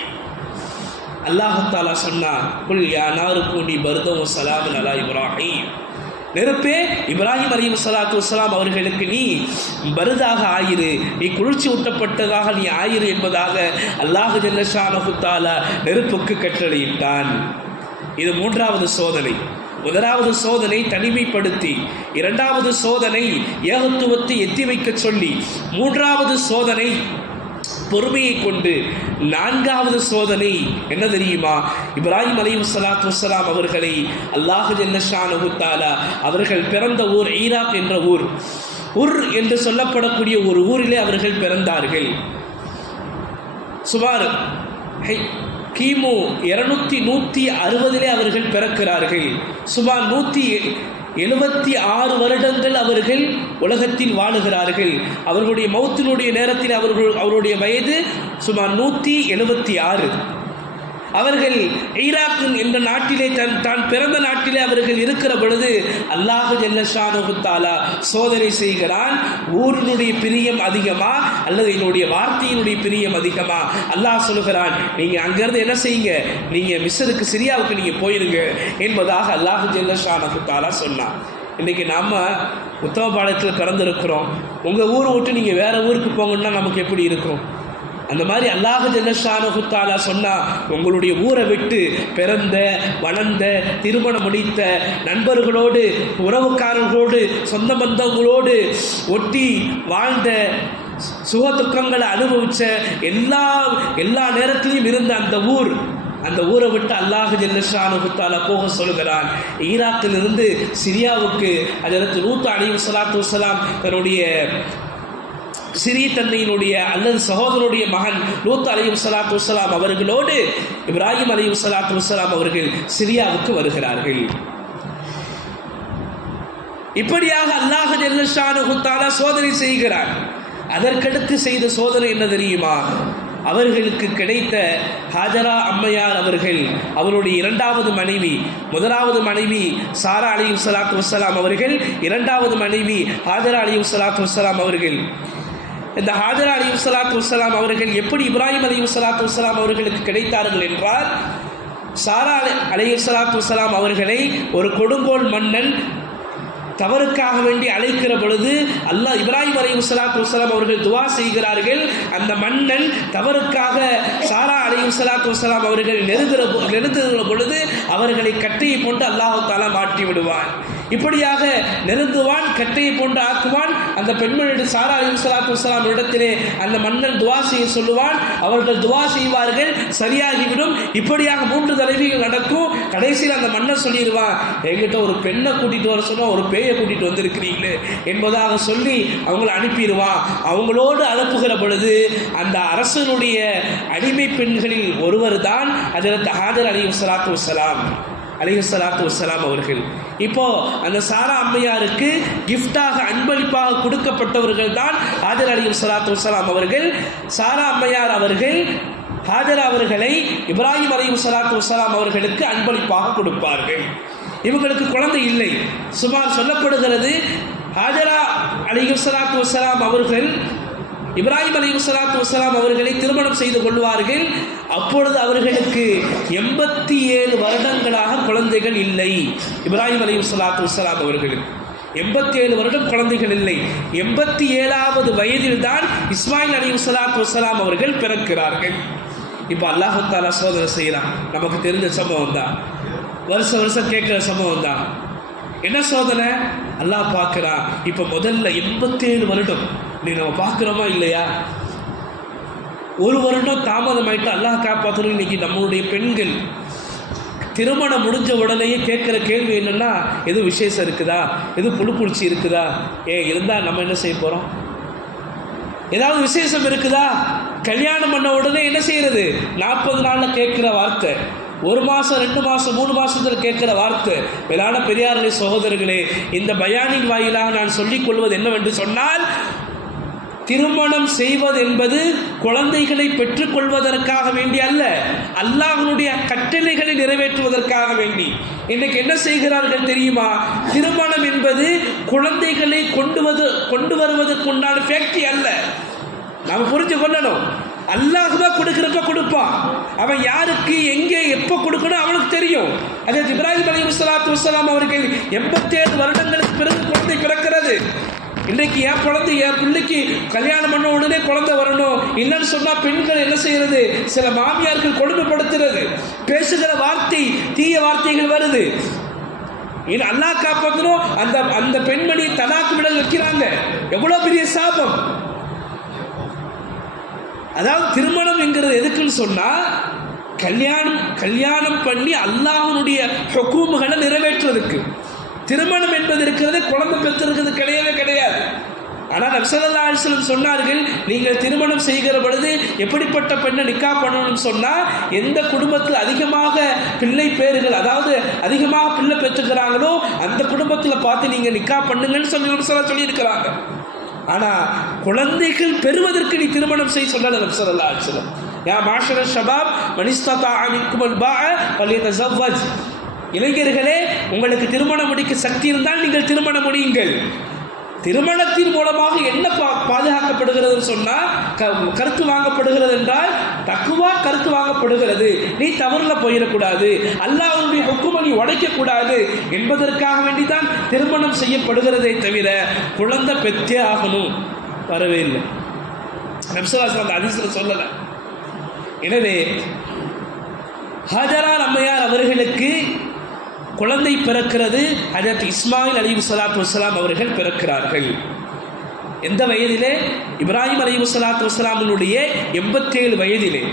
அல்லாஹ் தஆலா சொன்னார், குல் யா நாரு கூனி பர்தன் வ ஸலாமன் அலா இப்ராஹிம். நெருப்பே, இப்ராஹிம் அலைஹிஸ்ஸலாத்து வஸ்ஸலாம் அவர்களுக்கு நீ பருதாக ஆயிரு, நீ குளிர்ச்சி ஊட்டப்பட்டதாக நீ ஆயிரு என்பதாக அல்லாஹ் ஜல்ல ஷானஹு தஆலா நெருப்புக்கு கட்டளையிட்டான். இது மூன்றாவது சோதனை. முதலாவது சோதனை தனிமைப்படுத்தி, இரண்டாவது சோதனை ஏகத்துவத்தை எத்தி வைக்க சொல்லி, மூன்றாவது சோதனை பொறுமையை கொண்டு, நான்காவது சோதனை என்ன தெரியுமா? இப்ராஹிம் அலைஹிஸ்ஸலாத்து வஸ்ஸலாம் அவர்களை அல்லாஹ் ஜல்ல ஷானஹு தஆலா அவர்கள் பிறந்த ஊர் ஈராக் என்ற ஊர், உர் என்று சொல்லப்படக்கூடிய ஒரு ஊரிலே அவர்கள் பிறந்தார்கள். சுமார் கிமு 160 அவர்கள் பிறக்கிறார்கள். சுமார் 176 வருடங்கள் அவர்கள் உலகத்தில் வாழுகிறார்கள். அவர்களுடைய மௌத்தினுடைய நேரத்தில் அவருடைய வயது சுமார் 176. அவர்கள் ஈராக் என்ற நாட்டிலே தான் பிறந்த நாட்டிலே அவர்கள் இருக்கிற பொழுது அல்லாஹ் ஜல்ல ஷானஹு தஆலா சோதனை செய்கிறான். ஊரினுடைய பிரியம் அதிகமா அல்லது என்னுடைய வார்த்தையினுடைய பிரியம் அதிகமா? அல்லாஹ் சொல்கிறான், நீங்க அங்கிருந்து என்ன செய்யுங்க, நீங்க மிஸ்ருக்கு, சிரியாவுக்கு நீங்க போயிருங்க என்பதாக அல்லாஹ் ஜல்ல ஷானஹு தஆலா சொன்னான். இன்றைக்கி நாம் உத்தமபாளையத்தில் பிறந்திருக்கிறோம். உங்கள் ஊரை விட்டு நீங்கள் வேறு ஊருக்கு போங்கன்னா நமக்கு எப்படி இருக்கும்? அந்த மாதிரி அல்லாஹ் ஜல்லஷானஹு தஆலா சொன்னால், உங்களுடைய ஊரை விட்டு பிறந்த வளர்ந்த திருமணம் முடித்த நண்பர்களோடு உறவுக்காரர்களோடு சொந்த பந்தங்களோடு ஒட்டி வாழ்ந்த சுக துக்கங்களை அனுபவித்த எல்லா நேரத்திலையும் இருந்த அந்த ஊரை விட்டு அல்லாஹ் ஜல்லஷானஹு தஆலா போக சொல்கிறான். ஈராக்கிலிருந்து சிரியாவுக்கு ஹஜ்ரத் லூத் அலைஹிஸ்ஸலாத்து வஸ்ஸலாம் தன்னுடைய சிறிய தந்தையினுடைய அல்லது சகோதரனுடைய மகன் லூத் அலைஹிஸ்ஸலாத்து வஸ்ஸலாம் அவர்களோடு இப்ராஹிம் அலைஹிஸ்ஸலாத்து வஸ்ஸலாம் அவர்கள் சிரியாவுக்கு வருகிறார்கள். இப்படியாக அல்லாஹ் ஜல்லஷானஹு தஆலா சோதனை செய்கிறார். அதற்கடுத்து செய்த சோதனை என்ன தெரியுமா? அவர்களுக்கு கிடைத்த ஹாஜரா அம்மையார் அவருடைய இரண்டாவது மனைவி, முதலாவது மனைவி சாரா அலைஹிஸ்ஸலாத்து வஸ்ஸலாம் அவர்கள், இரண்டாவது மனைவி ஹாஜரா அலைஹிஸ்ஸலாத்து வஸ்ஸலாம் அவர்கள். இந்த ஹாஜரா அலைஹிஸ்ஸலாத்து வஸ்ஸலாம் அவர்கள் எப்படி இப்ராஹிம் அலைஹிஸ்ஸலாத்து வஸ்ஸலாம் அவர்களுக்கு கிடைத்தார்கள் என்றால், சாரா அலைஹிஸ்ஸலாத்து வஸ்ஸலாம் அவர்களை ஒரு கொடுங்கோல் மன்னன் தவறுக்காக வேண்டி அழைக்கிற பொழுது இப்ராஹிம் அலைஹிஸ்ஸலாத்து வஸ்ஸலாம் அவர்கள் துவா செய்கிறார்கள். அந்த மன்னன் தவறுக்காக சாரா அலைஹிஸ்ஸலாத்து வஸ்ஸலாம் அவர்கள் நெருங்குகிற பொழுது அவர்களை கட்டையை போன்று அல்லாஹ் தஆலா மாற்றி விடுவான். இப்படியாக நெருங்குவான், கட்டையை போன்று ஆக்குவான். அந்த பெண்மணி சாரா அலைஹிஸ்ஸலாத்து வஸ்ஸலாம் இடத்திலே அந்த மன்னன் துவா செய்ய சொல்லுவான். அவர்கள் துவா செய்வார்கள், சரியாகிவிடும். இப்படியாக 3 தடவைகள் நடக்கும். கடைசியில் அந்த மன்னன் சொல்லிடுவான், என்கிட்ட ஒரு பெண்ணை கூட்டிட்டு வர சொன்னா ஒரு பேயை கூட்டிட்டு வந்திருக்கிறீங்களே என்பதாக சொல்லி அவங்களை அனுப்பிடுவான். அவங்களோடு அனுப்புகிற பொழுது அந்த அரசனுடைய அடிமை பெண்களில் ஒருவர் தான் ஹஜ்ரத் ஹாஜர் அலைஹிஸ்ஸலாத்து வஸ்ஸலாம் அவர்கள். இப்போ அந்த சாரா அம்மையாருக்கு கிஃப்டாக அன்பளிப்பாக கொடுக்கப்பட்டவர்கள் தான் ஹாஜர் அலைஹிஸ்ஸலாத்து வஸ்ஸலாம் அவர்கள். சாரா அம்மையார் அவர்கள் ஹாஜரா அவர்களை இப்ராஹிம் அலைஹிஸ்ஸலாத்து வஸ்ஸலாம் அவர்களுக்கு அன்பளிப்பாக கொடுப்பார்கள். இவங்களுக்கு குழந்தை இல்லை. சுமார் சொல்லப்படுகிறது, ஹாஜரா அலைஹிஸ்ஸலாத்து வஸ்ஸலாம் அவர்கள் இப்ராஹிம் அலைஹிஸ்ஸலாத்து வஸ்ஸலாம் அவர்களை திருமணம் செய்து கொள்வார்கள். அப்பொழுது அவர்களுக்கு 87 வருடங்களாக குழந்தைகள் இல்லை. இப்ராஹிம் அலைஹிஸ்ஸலாத்து வஸ்ஸலாம் அவர்களுக்கு 87 வருடம் குழந்தைகள் இல்லை. 87வது வயதில் தான் இஸ்மாயில் அலைஹிஸ்ஸலாத்து வஸ்ஸலாம் அவர்கள் பிறக்கிறார்கள். இப்போ அல்லாஹ் தஆலா சோதனை செய்யலாம். நமக்கு தெரிந்த சம்பவம் தான், வருஷம் கேட்குற சம்பவம் தான். என்ன சோதனை? அல்லாஹ் பார்க்குறான். இப்போ முதல்ல 87 வருடம் நம்ம பார்க்குறோமா இல்லையா? ஒரு வருடம் தாமதமாயிட்டு அல்லாஹ் காப்பாற்றணும். இன்னைக்கு நம்மளுடைய பெண்கள் திருமணம் முடிஞ்ச உடனேயே கேட்குற கேள்வி என்னென்னா, எதுவும் விசேஷம் இருக்குதா, எதுவும் புழுக்குளிச்சி இருக்குதா, இருந்தால் நம்ம என்ன செய்ய போகிறோம்? ஏதாவது விசேஷம் இருக்குதா? கல்யாணம் பண்ண உடனே என்ன செய்யறது? 40 நாளில் கேட்குற வார்த்தை, 1 மாதம் 2 மாதம் 3 மாதத்தில் கேட்குற வார்த்தை. மேலான பெரியார்களே, சகோதரர்களே, இந்த பயானின் வாயிலாக நான் சொல்லிக் கொள்வது என்னவென்று சொன்னால், திருமணம் செய்வது என்பது குழந்தைகளை பெற்றுக்கொள்வதற்காக வேண்டி அல்ல, அல்லாஹ்வுடைய கட்டளைகளை நிறைவேற்றுவதற்காக வேண்டி. இன்னைக்கு என்ன செய்கிறார்கள் தெரியுமா? திருமணம் என்பது குழந்தைகளை கொண்டு வருவதற்கு உண்டான ஃபேக்டரி அல்ல. நாம் புரிஞ்சு கொள்ளணும். அல்லாஹ் தான் கொடுக்கிறப்ப கொடுப்பான். அவன் யாருக்கு எங்கே எப்போ கொடுக்கணும் அவனுக்கு தெரியும். அதே இப்ராஹிம் அலைஹிஸ்ஸலாத்து வஸ்ஸலாம் அவர்கள் 87 வருடங்களுக்கு பிறகு குழந்தை பிறக்கிறது. இன்றைக்கு என் பிள்ளைக்கு கல்யாணம் பண்ண உடனே குழந்தை வரணும் இல்லைன்னு சொன்னால் பெண்கள் என்ன செய்யறது? சில மாமியார்கள் கொடுமைப்படுத்துறது, பேசுகிற வார்த்தை தீய வார்த்தைகள் வருது. அல்லாஹ் காப்பாற்றணும். அந்த பெண்மணி தலாக்கு விட வைக்கிறாங்க. எவ்வளோ பெரிய சாபம்! அதாவது திருமணம் என்கிறது எதுக்குன்னு சொன்னால், கல்யாணம் பண்ணி அல்லாஹ்வுடைய ஹுக்கூம்களை நிறைவேற்றுறதுக்கு. திருமணம் என்பது இருக்கிறது, குழந்தை பெற்றிருக்கிறது கிடையாது. ஆனால் நபி ஸல்லல்லாஹு அலைஹி வஸல்லம் சொன்னார்கள், நீங்கள் திருமணம் செய்கிற பொழுது எப்படிப்பட்ட பெண்ணை நிக்கா பண்ணணும்னு சொன்னால், எந்த குடும்பத்தில் அதிகமாக பிள்ளை பேர்கள், அதாவது அதிகமாக பிள்ளை பெற்றுக்கிறாங்களோ அந்த குடும்பத்தில் பார்த்து நீங்கள் நிக்கா பண்ணுங்கன்னு சொல்லியிருக்கிறாங்க. ஆனால் குழந்தைகள் பெறுவதற்கு நீ திருமணம் செய்ய சொன்னார் நபி ஸல்லல்லாஹு அலைஹி வஸல்லம். யா மாஷர ஷபாப் மன் இஸ்ததாஅ மின்குமுல் பாஅ ஃபல்யதஸவ்வஜ். இளைஞர்களே, உங்களுக்கு திருமணம் முடிக்க சக்தி இருந்தால் நீங்கள் திருமணம் முடியுங்கள். திருமணத்தின் மூலமாக என்ன பாதுகாக்கப்படுகிறது சொன்னா, கருத்து வாங்கப்படுகிறது என்றால் தக்குவா கருத்து வாங்கப்படுகிறது. நீ தவறுல போயிடக்கூடாது, அல்லாஹ்வுடைய ஹுக்குமை நீ உடைக்க கூடாது என்பதற்காக வேண்டிதான் திருமணம் செய்யப்படுகிறதே தவிர குழந்தை பெற்றே ஆகணும் வரவே இல்லை. நபி ஸல்லல்லாஹு அலைஹி வஸல்லம் அந்த ஹதீஸ்ல சொல்லல. எனவே ஹாஜரா அம்மையார் அவர்களுக்கு குழந்தை பிறக்கிறது. ஹஜரத் இஸ்மாயில் அலைஹிஸ்ஸலாத்து வஸ்ஸலாம் அவர்கள் பிறக்கிறார்கள். எந்த வயதிலே? இப்ராஹிம் அலைஹிஸ்ஸலாத்து வஸ்ஸலாமுடைய 87 வயதிலே.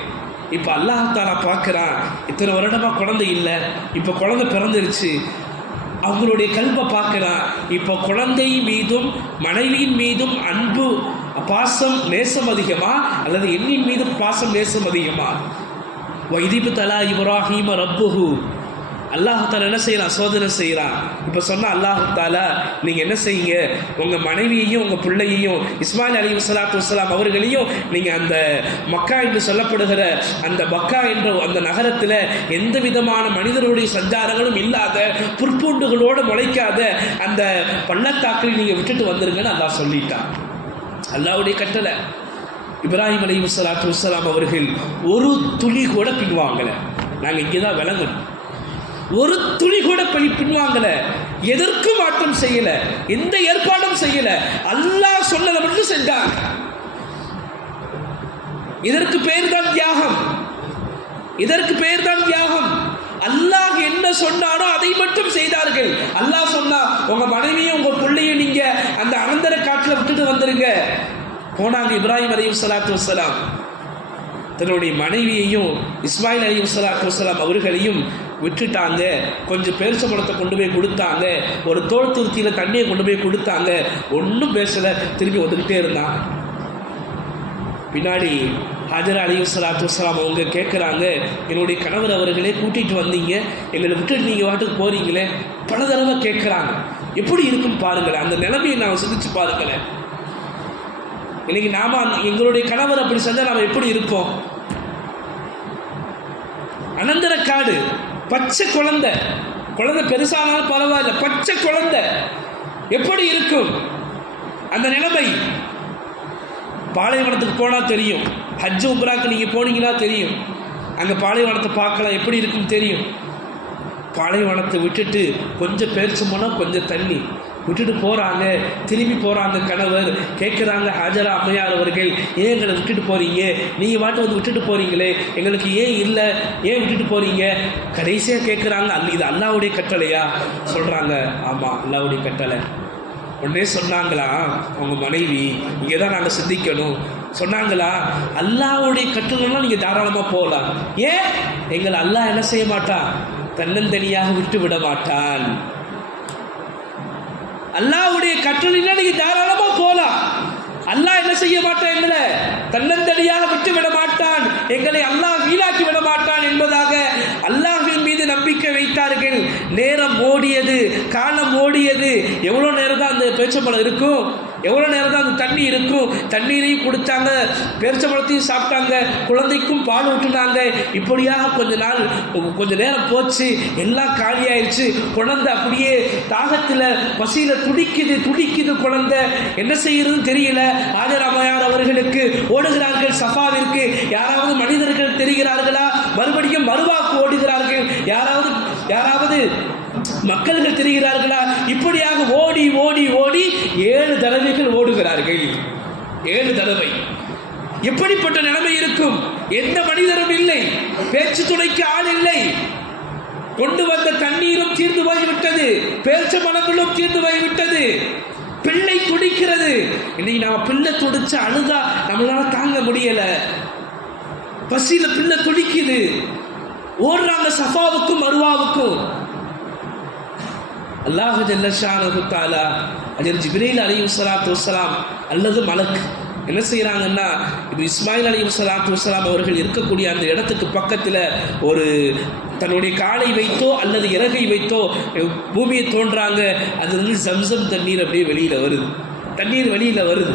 இப்போ அல்லாஹ் தஆலா பார்க்குறான், இத்தனை வருடமாக குழந்தை இல்லை, இப்போ குழந்தை பிறந்துருச்சு. அவங்களுடைய கல்பை பார்க்குறான். இப்போ குழந்தை மீதும் மனைவியின் மீதும் அன்பு, பாசம், நேசம் அதிகமா அல்லது எண்ணின் மீது பாசம், நேசம் அதிகமா? வைதிபு தலா இப்ராஹிம ரப்புஹு, அல்லாஹ் தாலா என்ன செய்யலாம்? சோதனை செய்யலாம். இப்போ சொன்னால் அல்லாஹ் தாலா நீங்கள் என்ன செய்யுங்க, உங்கள் மனைவியையும் உங்கள் பிள்ளையையும் இஸ்மாயில் அலைஹிஸ்ஸலாத்து வஸ்ஸலாம் அவர்களையும் நீங்கள் அந்த மக்கா என்று சொல்லப்படுகிற அந்த மக்கா என்ற அந்த நகரத்தில் எந்த விதமான மனிதருடைய சஞ்சாரங்களும் இல்லாத புற்பூண்டுகளோடு முளைக்காத அந்த பள்ளத்தாக்கில் நீங்கள் விட்டுட்டு வந்துருங்கன்னு அல்லாஹ் சொல்லிட்டான். அல்லாஹ்வுடைய கட்டளை. இப்ராஹிம் அலைஹிஸ்ஸலாத்து வஸ்ஸலாம் அவர்கள் ஒரு துளி கூட பின்வாங்கலை. நாங்கள் இங்கே தான் விளங்கணும். ஒரு துளி கூட பின்வாங்கல, எதற்கும் மாற்றம் செய்யல, எந்த ஏற்பாடும் செய்யல. அல்லாஹ் சொன்னதை மட்டும் செஞ்சாங்க. இதற்கு பெயர் தான் தியாகம். இதற்கு பெயர் தான் தியாகம். அல்லாஹ் என்ன சொன்னானோ அதை மட்டும் செய்தார்கள். அல்லாஹ் சொன்னா உங்க மனைவியும் உங்க பிள்ளையும் நீங்க அந்த அனந்தர காட்டுல விட்டுட்டு வந்துருங்க. போனாங்க. இப்ராஹிம் அலைஹிஸ்ஸலாத்து வஸ்ஸலாம் தன்னுடைய மனைவியையும் இஸ்மாயில் அலைஹிஸ்ஸலாத்து வஸ்ஸலாம் அவர்களையும் விட்டுட்டாங்க. கொஞ்சம் பேரிச்சம்பழத்தை கொண்டு போய் கொடுத்தாங்க, ஒரு தோல் துருத்தியில் தண்ணியை கொண்டு போய் கொடுத்தாங்க. ஒன்றும் பேசலை, திரும்பி வந்துக்கிட்டே இருந்தான். பின்னாடி ஹாஜரா அலைஹிஸ்ஸலாத்து வஸ்ஸலாம் அவங்க கேட்குறாங்க, என்னுடைய கணவர் அவர்களே கூட்டிகிட்டு வந்தீங்க, எங்களை விட்டுட்டு நீங்கள் வாட்டுக்கு போகிறீங்களே. பல தடவை கேட்குறாங்க. எப்படி இருக்குன்னு பாருங்களேன், அந்த நிலைமையை நான் சிந்திச்சு பாருங்களேன். இன்னைக்கு நாம எங்களுடைய கணவர் அப்படி செஞ்சால் நாம் எப்படி இருப்போம்? அனந்தர காடு, பச்சை குழந்தை, குழந்தை பெருசானாலும் பரவாயில்ல, பச்சை குழந்தை எப்படி இருக்கும் அந்த நிலைமை? பாலைவனத்துக்கு போனால் தெரியும், ஹஜ் உம்ராக்கு நீங்கள் போனீங்கன்னா தெரியும், அங்கே பாலைவனத்தை பார்க்கலாம், எப்படி இருக்குன்னு தெரியும். பாலைவனத்தை விட்டுட்டு கொஞ்சம் பேரிச்சம்பழம் கொஞ்சம் தண்ணி விட்டுட்டு போகிறாங்க. திரும்பி போகிறாங்க. கணவர் கேட்குறாங்க, ஹாஜரா அம்மையார் அவர்கள், ஏன் எங்களை விட்டுட்டு போகிறீங்க? நீங்கள் வாட்டு வந்து விட்டுட்டு போகிறீங்களே, எங்களுக்கு ஏன் இல்லை, ஏன் விட்டுட்டு போகிறீங்க? கடைசியாக கேட்குறாங்க, இது அல்லாஹ்வுடைய கட்டளையா? சொல்கிறாங்க, ஆமாம் அல்லாஹ்வுடைய கட்டளை. உடனே சொன்னாங்களா அவங்க மனைவி, இங்கே தான் நாங்கள் சிந்திக்கணும். சொன்னாங்களா, அல்லாஹ்வுடைய கட்டளைன்னா நீங்கள் தாராளமாக போகலாம். ஏன்? எங்களை அல்லாஹ் என்ன செய்ய மாட்டான்? தன்னந்தனியாக விட்டு விட மாட்டான். அல்லாஹ்வுடைய கட்டளைனா நீங்க தாராளமா போலாம். அல்லாஹ் என்ன செய்ய மாட்டான்? எங்களை தன்னந்தனியாக விட்டு விட மாட்டான், எங்களை அல்லாஹ் வீணாக்கி விட மாட்டான் என்பதாக அல்லாஹ்வின் மீது நம்பிக்கை வைத்தார்கள். நேரம் ஓடியது, காலம் ஓடியது. எவ்வளோ நேரம் தான் அந்த பேரிச்சம்பழம் இருக்கும்? எவ்வளோ நேரம் தான் அந்த தண்ணி இருக்கும்? தண்ணீரையும் குடித்தாங்க, பேரிச்சம்பழத்தையும் சாப்பிட்டாங்க, குழந்தைக்கும் பால் ஊட்டினாங்க. இப்படியாக கொஞ்ச நேரம் போச்சு, எல்லாம் காலியாயிடுச்சு. குழந்தை அப்படியே தாகத்தில் பசியில் துடிக்குது குழந்தை. என்ன செய்யறதுன்னு தெரியல. ஹாஜரா அம்மையார் அவர்களுக்கு ஓடுகிறார்கள் சஃபாவிற்கு. யாராவது மனிதர்கள் தெரிகிறார்களா? மறுபடியும் மறுவாக்கு ஓடுகிறார்கள். யாராவது மக்கள்கள் தெரிகிறார்களா? இப்படியாக ஓடி 7 தடவைகள் ஓடுகிறார்கள். 7 தடவை. எப்படிப்பட்ட நிலைமை இருக்கும்? எந்த மனிதரும் இல்லை, பேச்சு துணைக்கு ஆள் இல்லை. கொண்டு வந்த தண்ணீரும் தீர்ந்து போய்விட்டது, பேரிச்சம்பழங்களும் தீர்ந்து போய்விட்டது. பிள்ளை துடிக்கிறது. இன்னைக்கு நாம பிள்ளை துடிச்சு அழுதா நம்மளால தாங்க முடியல. பசியில பிள்ளை துடிக்குது. ஓடுறாங்க சஃபாவுக்கும் மருவாவுக்கும். அல்லாஹ் ஜல்ல ஷானஹு தஆலா ஹஜ்ரத் ஜிப்ரீல் அலைஹிஸ்ஸலாத்து வஸ்ஸலாம் அல்லது மலக் என்ன செய்கிறாங்கன்னா, இப்போ இஸ்மாயில் அலைஹிஸ்ஸலாத்து வஸ்ஸலாம் அவர்கள் இருக்கக்கூடிய அந்த இடத்துக்கு பக்கத்தில் ஒரு தன்னுடைய காலை வைத்தோ அல்லது இறகை வைத்தோ பூமியை தோன்றாங்க. அதுலேருந்து ஜம்சம் தண்ணீர் அப்படியே வெளியில் வருது. தண்ணீர் வெளியில் வருது.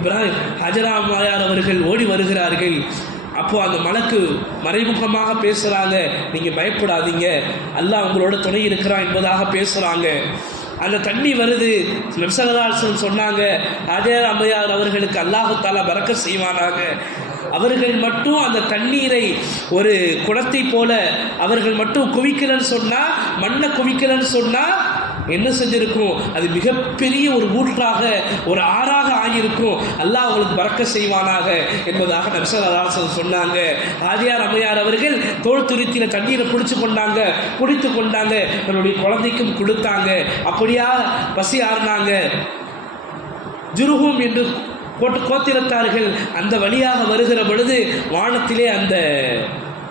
இப்ராஹிம் ஹாஜரா அம்மையார் அவர்கள் ஓடி வருகிறார்கள். அப்போது அந்த மலக்கு மறைமுகமாக பேசுகிறாங்க, நீங்கள் பயப்படாதீங்க, அல்லாஹ் உங்களோட துணை இருக்கிறான் என்பதாக பேசுகிறாங்க. அந்த தண்ணி வருது. நபி ஸல்லல்லாஹு அலைஹி வஸல்லம் சொன்னாங்க, ஹாஜர் அம்மையார் அவர்களுக்கு அல்லாஹ் தஆலா பரக்கத் செய்வானாக. அவர்கள் மட்டும் அந்த தண்ணீரை ஒரு குடத்தை போல அவர்கள் மட்டும் குவிக்கலன்னு சொன்னா, மண்ணை குவிக்கலன்னு சொன்னா என்ன செஞ்சிருக்கும்? அது மிகப்பெரிய ஒரு ஊற்றாக ஒரு ஆறாக ஆகியிருக்கும். அல்லாஹ் அவங்களுக்கு பரக்கத் செய்வானாக என்பதாக நபி ஸல்லல்லாஹு அலைஹி வஸல்லம் சொன்னாங்க. ஹாஜியார் அம்மையார் அவர்கள் தோள் துருத்தில தண்ணீரை பிடிச்சு கொண்டாங்க, குடித்து கொண்டாங்க, தன்னுடைய குழந்தைக்கும் கொடுத்தாங்க. அப்படியா பசி ஆறுனாங்க. ஜுருஹும் என்று கோத்திரத்தார்கள் அந்த வழியாக வருகிற பொழுது வானத்திலே அந்த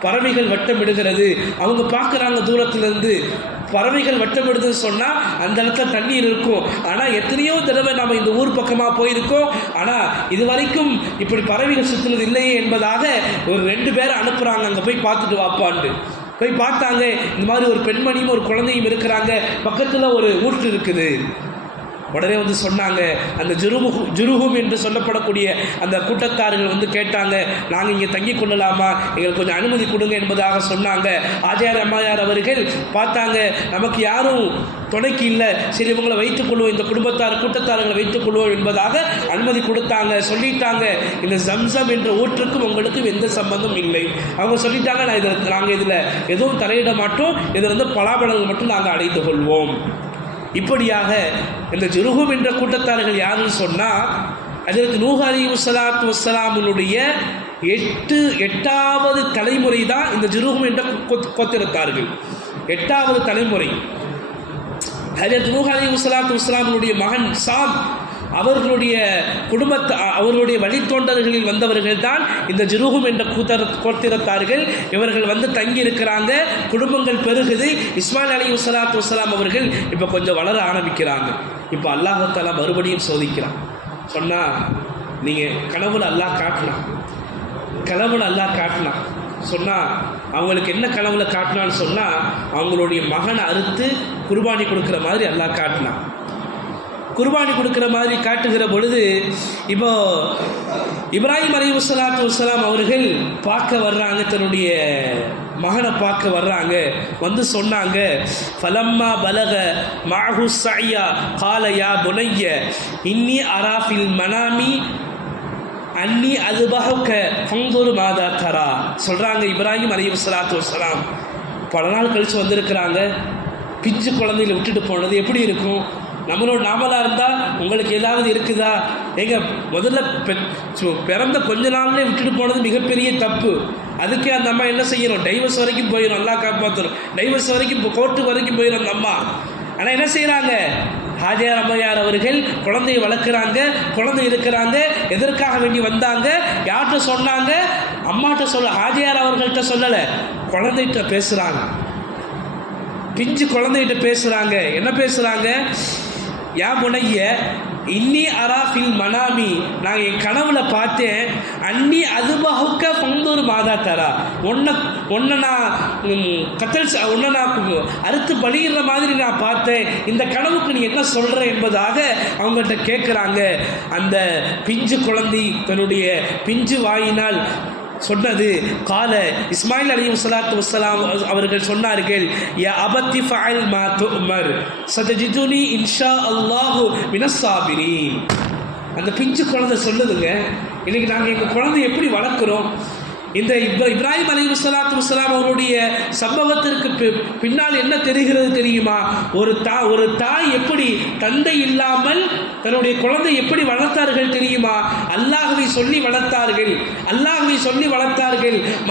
பறவைகள் வட்டமிடுகிறது. அவங்க பார்க்குறாங்க தூரத்திலிருந்து பறவைகள் வட்டமிடுதுன்னு சொன்னால் அந்த இடத்துல தண்ணீர் இருக்கும். ஆனால் எத்தனையோ தடவை நம்ம இந்த ஊர் பக்கமாக போயிருக்கோம், ஆனால் இது வரைக்கும் இப்படி பறவைகள் சுற்றுனது இல்லையே என்பதாக ஒரு 2 பேரை அனுப்புகிறாங்க, அங்கே போய் பார்த்துட்டு வாப்பான்ட்டு. போய் பார்த்தாங்க, இந்த மாதிரி ஒரு பெண்மணியும் ஒரு குழந்தையும் இருக்கிறாங்க, பக்கத்தில் ஒரு ஊற்று இருக்குது. உடனே வந்து சொன்னாங்க, அந்த ஜுருஹும் என்று சொல்லப்படக்கூடிய அந்த கூட்டத்தார்கள் வந்து கேட்டாங்க, நாங்கள் இங்கே தங்கி கொள்ளலாமா, எங்களுக்கு கொஞ்சம் அனுமதி கொடுங்க என்பதாக சொன்னாங்க. ஆஜியார் அம்மையார் அவர்கள் பார்த்தாங்க, நமக்கு யாரும் துணைக்கு இல்லை, சரி இவங்களை வைத்துக் கொள்வோம், இந்த கூட்டத்தார்களை வைத்துக் கொள்வோம் என்பதாக அனுமதி கொடுத்தாங்க. சொல்லிட்டாங்க, இந்த ஜம்சம் என்ற ஊற்றுக்கும் உங்களுக்கும் எந்த சம்பந்தம் இல்லை. அவங்க சொல்லிட்டாங்க, நாங்கள் இதில் எதுவும் தலையிட மாட்டோம், இதில் வந்து பலாபலங்கள் மட்டும் நாங்கள் அடைந்து கொள்வோம். இப்படியாக இந்த ஜுருஹும் என்ற கூட்டத்தார்கள் யாருன்னு சொன்னால், ஹஜ்ரத் நூஹ் அலைஹிஸ்ஸலாத்து வஸ்ஸலாமுடைய 8வது தலைமுறை தான் இந்த ஜுருஹும் என்ற கோத்திரத்தார்கள். 8வது தலைமுறை. ஹஜ்ரத் நூஹ் அலைஹிஸ்ஸலாத்து வஸ்ஸலாமுடைய மகன் சாம் அவர்களுடைய அவர்களுடைய வழித்தோன்றர்களில் வந்தவர்கள் தான் இந்த ஜுருஹும் என்ற கோத்திரத்தார்கள். இவர்கள் வந்து தங்கி இருக்கிறாங்க, குடும்பங்கள் பெருகுது. இஸ்மாயில் அலைஹிஸ்ஸலாத்து வஸ்ஸலாம் அவர்கள் இப்போ கொஞ்சம் வளர ஆரம்பிக்கிறாங்க. இப்போ அல்லாஹ் தஆலா மறுபடியும் சோதிக்கிறான். சொன்னால் நீங்கள் கனவுல அல்லாஹ் காட்டினான். சொன்னால் அவங்களுக்கு என்ன கனவுல காட்டினான்னு சொன்னால், அவங்களுடைய மகனை அறுத்து குர்பானி கொடுக்குற மாதிரி அல்லாஹ் காட்டினான். குர்பானி கொடுக்குற மாதிரி காட்டுகிற பொழுது இப்போ இப்ராஹிம் அலைஹிஸ்ஸலாத்து வஸ்ஸலாம் அவர்கள் பார்க்க வர்றாங்க, தன்னுடைய மகனை பார்க்க வர்றாங்க. வந்து சொன்னாங்க, ஃபலம்மா பலக மஅஹு ஸஅய்யா கால யா புனைய இன்னி அராஃபில் மனாமி அன்னி அதுபஹுக ஃபன்துர் மாதா தரா. சொல்கிறாங்க இப்ராஹிம் அலைஹிஸ்ஸலாத்து வஸ்ஸலாம் பல நாள் கழித்து வந்திருக்கிறாங்க. பிஞ்சு குழந்தைகளை விட்டுட்டு போனது எப்படி இருக்கும்? நாமளாக இருந்தால் உங்களுக்கு ஏதாவது இருக்குதா? முதல்ல பிறந்த கொஞ்ச நாள்லேயே விட்டுட்டு போனது மிகப்பெரிய தப்பு. அதுக்கே அந்த அம்மா என்ன செய்யணும்? டைவர்ஸ் வரைக்கும் போயிடும், நல்லா காப்பாற்றணும். டைவர்ஸ் வரைக்கும் கோர்ட்டு வரைக்கும் போயிடும் அந்த அம்மா. ஆனால் என்ன செய்கிறாங்க? ஹாஜியார் அம்மையார் அவர்கள் குழந்தையை வளர்க்குறாங்க, குழந்தை இருக்கிறாங்க. எதற்காக வேண்டி வந்தாங்க? யார்கிட்ட சொன்னாங்க? அம்மாட்ட ஹாஜியார் அவர்கள்ட்ட சொல்லலை, குழந்தைகிட்ட பேசுகிறாங்க. பிஞ்சு குழந்தைகிட்ட பேசுகிறாங்க. என்ன பேசுகிறாங்க? யா புனைய இன்னி அராஃபில் மனாமி, நான் என் கனவுல பார்த்தேன், அன்னி அதுபஹுக்க ஃபன்துர் மாதா தரா, உன்னை நான் அறுத்து பலியிடுற மாதிரி நான் பார்த்தேன், இந்த கனவுக்கு நீ என்ன சொல்கிற என்பதாக அவங்கள்ட்ட கேட்குறாங்க. அந்த பிஞ்சு குழந்தை தன்னுடைய பிஞ்சு வாயினால் சொன்னது, கால இஸ்மாயில் அலைஹிஸ்ஸலாத்து வஸ்ஸலாம் அவர்கள் சொன்னார்கள், யா அபத்தி ஃபஅல் மா துஅமர் சதஜிதுனி இன்ஷா அல்லாஹு மினஸ் சாபிரீன். அந்த பிஞ்சு குழந்தை சொல்லுதுங்க, இன்னைக்கு நாங்கள் எங்கள் குழந்தை எப்படி வளர்க்குறோம்? இந்த இப்ராஹிம் அலைஹிஸ்ஸலாத்து வஸ்ஸலாம் அவருடைய சம்பவத்திற்கு பின்னால் என்ன தெரிகிறது தெரியுமா? ஒரு தாய் எப்படி தந்தை இல்லாமல் தன்னுடைய குழந்தை எப்படி வளர்த்தார்கள் தெரியுமா? அல்லாஹ்வை சொல்லி வளர்த்தார்கள்,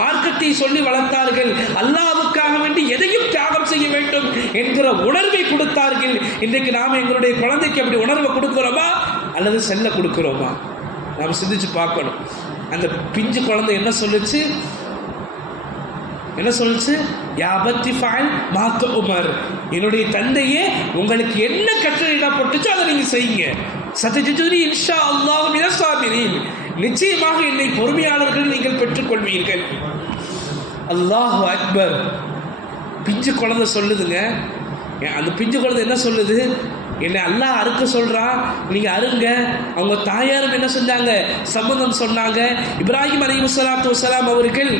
மார்க்கத்தை சொல்லி வளர்த்தார்கள், அல்லாஹ்வுக்காக வேண்டி எதையும் தியாகம் செய்ய வேண்டும் என்கிற உணர்வை கொடுத்தார்கள். இன்றைக்கு நாம் எங்களுடைய குழந்தைக்கு அப்படி உணர்வை கொடுக்கிறோமா அல்லது செல்ல கொடுக்கிறோமா? நாம் சிந்திச்சு பார்க்கணும். அந்த பிஞ்சு குழந்தை என்ன சொல்லுச்சு? யா அபத்தி ஃபஅல் மா துஅமர், என்னுடைய தந்தையே உங்களுக்கு என்ன கட்டளையிடப்பட்டுச்சோ அதை நீங்கள் செய்யுங்க. சதஜிதுனி இன்ஷா அல்லாஹு மினஸ் சாபிரீன், நிச்சயமாக என்னை பொறுமையாளர்கள் நீங்கள் பெற்றுக்கொள்வீர்கள். அல்லாஹு அக்பர். பிஞ்சு குழந்தை சொல்லுதுங்க, அந்த பிஞ்சு குழந்தை என்ன சொல்லுது? என்னை அல்லாஹ் அறுக்க சொல்கிறான், நீங்கள் அருங்க. அவங்க தாயாரும் என்ன செஞ்சாங்க? சம்மதம் சொன்னாங்க. இப்ராஹிம் அலைஹிஸ்ஸலாத்து வஸ்ஸலாம் அவர்கள்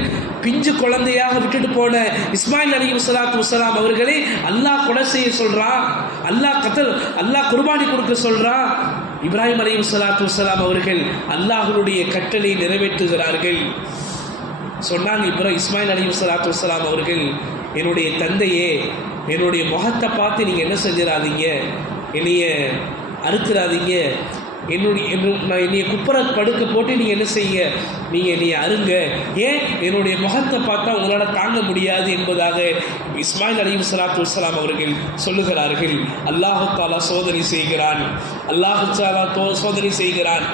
பிஞ்சு குழந்தையாக விட்டுட்டு போன இஸ்மாயில் அலைஹிஸ்ஸலாத்து வஸ்ஸலாம் அவர்களை அல்லாஹ் கொலை செய்ய சொல்கிறான், அல்லாஹ் குர்பானி கொடுக்க சொல்கிறான். இப்ராஹிம் அலைஹிஸ்ஸலாத்து வஸ்ஸலாம் அவர்கள் அல்லாஹ்வுடைய கட்டளை நிறைவேற்றுகிறார்கள். சொன்னாங்க இஸ்மாயில் அலைஹிஸ்ஸலாத்து வஸ்ஸலாம் அவர்கள், என்னுடைய தந்தையே, என்னுடைய முகத்தை பார்த்து நீங்கள் என்ன செஞ்சிடாதீங்க, என்னைய அறுத்துறாதீங்க, என்னைய குப்புற படுக்க போட்டு நீங்கள் என்ன செய்ய, நீங்கள் என்னைய அருங்க. ஏன்? என்னுடைய முகத்தை பார்த்தா உங்களால் தாங்க முடியாது என்பதாக இஸ்மாயில் அலைஹிஸ்ஸலாத்து வஸ்ஸலாம் அவர்கள் சொல்லுகிறார்கள். அல்லாஹ் தஆலா சோதனை செய்கிறான். அல்லாஹ் தஆலா சோதனை செய்கிறான்.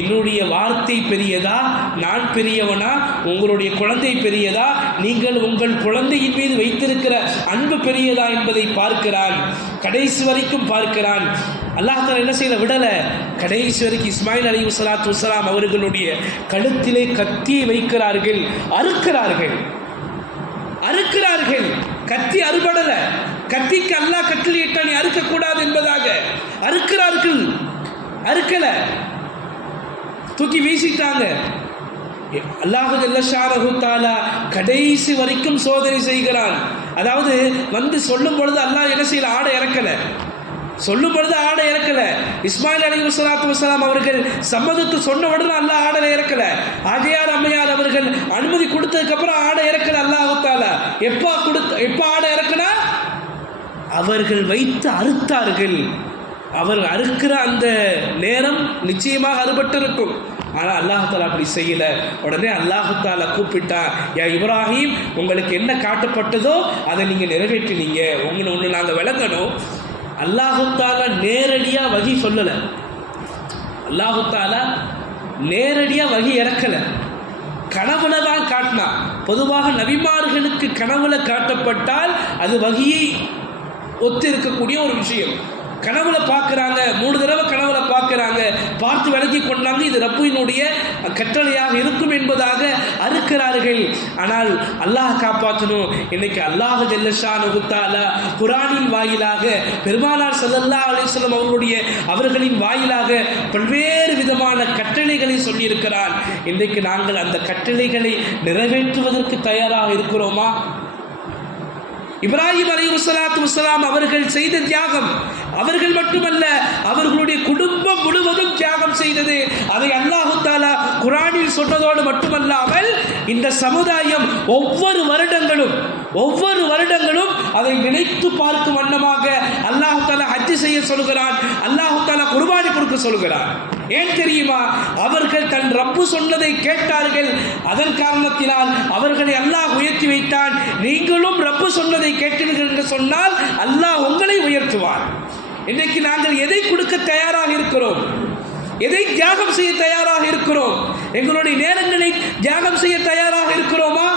என்னுடைய வார்த்தை பெரியதா, நான் பெரியவனா, உங்களுடைய குழந்தை பெரியதா, நீங்கள் உங்கள் குழந்தையின் மீது வைத்திருக்கிற அன்பு பெரியதா என்பதை பார்க்கிறான். கடைசி வரைக்கும் பார்க்கிறான். அல்லாஹ் தஆலா என்ன செய்யல, விடல. கடைசி வரைக்கும் இஸ்மாயில் அலைஹிஸ்ஸலாத்து வஸ்ஸலாம் அவர்களுடைய கழுத்திலே கத்தியை வைக்கிறார்கள், அறுக்கிறார்கள். கத்தி அறுபடல, கத்திக்கு அல்லாஹ் கட்டளையிட்டான் நீ அறுக்கக்கூடாது என்பதாக. அறுக்கல, தூக்கி வீசிட்டாங்க. அல்லாஹ் ஜல்ல ஷானஹு தஆலா கடைசி வரைக்கும் சோதனை செய்கிறான். அதாவது வந்து சொல்லும் பொழுது அல்லாஹ் என்ன செய்யல, ஆடை இறக்கல. இஸ்மாயில் அலைஹிஸ்ஸலாத்து வஸ்ஸலாம் அவர்கள் சம்மதத்து சொன்ன உடனே அல்லாஹ் ஆடை இறக்கல. ஆகையார் அம்மையார் அவர்கள் அனுமதி கொடுத்ததுக்கு அப்புறம் ஆடை இறக்கல அல்லாஹ் தஆலா. எப்ப ஆடை இறக்கனா? அவர்கள் வைத்து அறுத்தார்கள். அவர் அறுக்கிற அந்த நேரம் நிச்சயமாக அறுபட்டு இருக்கும். ஆனால் அல்லாஹ் தஆலா அப்படி செய்யல. உடனே அல்லாஹ் தஆலா கூப்பிட்டா, யா இப்ராஹிம், உங்களுக்கு என்ன காட்டப்பட்டதோ அதை நீங்க நிறைவேற்றினீங்க. ஒன்று நாங்கள் விளங்கணும். அல்லாஹ் தஆலா நேரடியாக வகி சொல்லலை, அல்லாஹ் தஆலா நேரடியாக வகி இறக்கலை, கனவுல தான் காட்டினா. பொதுவாக நபிமார்களுக்கு கனவுல காட்டப்பட்டால் அது வகியை ஒத்து இருக்கக்கூடிய ஒரு விஷயம். கனவுல பார்க்குறாங்க, 3 தடவை கனவுல பார்க்குறாங்க, பார்த்து விலகி கொண்டாந்து இது ரப்பினுடைய கட்டளையாக இருக்கும் என்பதாக அறுக்கிறார்கள். ஆனால் அல்லாஹ் காப்பாற்றணும். இன்னைக்கு அல்லாஹ் ஜல்ல ஷானஹு தஆலா குர்ஆனின் வாயிலாக, பெருமானார் ஸல்லல்லாஹு அலைஹி வஸல்லம் அவர்களின் வாயிலாக பல்வேறு விதமான கட்டளைகளை சொல்லியிருக்கிறார். இன்றைக்கு நாங்கள் அந்த கட்டளைகளை நிறைவேற்றுவதற்கு தயாராக இருக்கிறோமா? இப்ராஹிம் அலைஹிஸ்ஸலாத்து வஸ்ஸலாம் அவர்கள் செய்த தியாகம், அவர்கள் மட்டுமல்ல அவர்களுடைய குடும்பம் முழுவதும் தியாகம் செய்தது. அதை அல்லாஹ் தஆலா குர்ஆனில் சொன்னதோடு மட்டுமல்லாமல் இந்த சமுதாயம் ஒவ்வொரு வருடங்களும் அதை நினைத்து பார்க்கும் வண்ணமாக அல்லாஹ் தஆலா ஹஜ் செய்ய சொல்கிறான், அல்லாஹ் தஆலா குர்பானி கொடுக்க சொல்கிறான். ஏன் தெரியுமா? அவர்கள் தன் ரப்பு சொன்னதை கேட்டார்கள். அதன் காரணத்தினால் அவர்களை அல்லாஹ் உயர்த்தி வைத்தான். நீங்களும் ரப்பு சொன்னதை கேட்டீர்கள் என்று சொன்னால் அல்லாஹ் உங்களை உயர்த்துவார். இன்றைக்கு நாங்கள் எதை கொடுக்க தயாராக இருக்கிறோம்? எதை தியாகம் செய்ய தயாராக இருக்கிறோம்? எங்களுடைய நேரங்களை தியாகம் செய்ய தயாராக இருக்கிறோமா?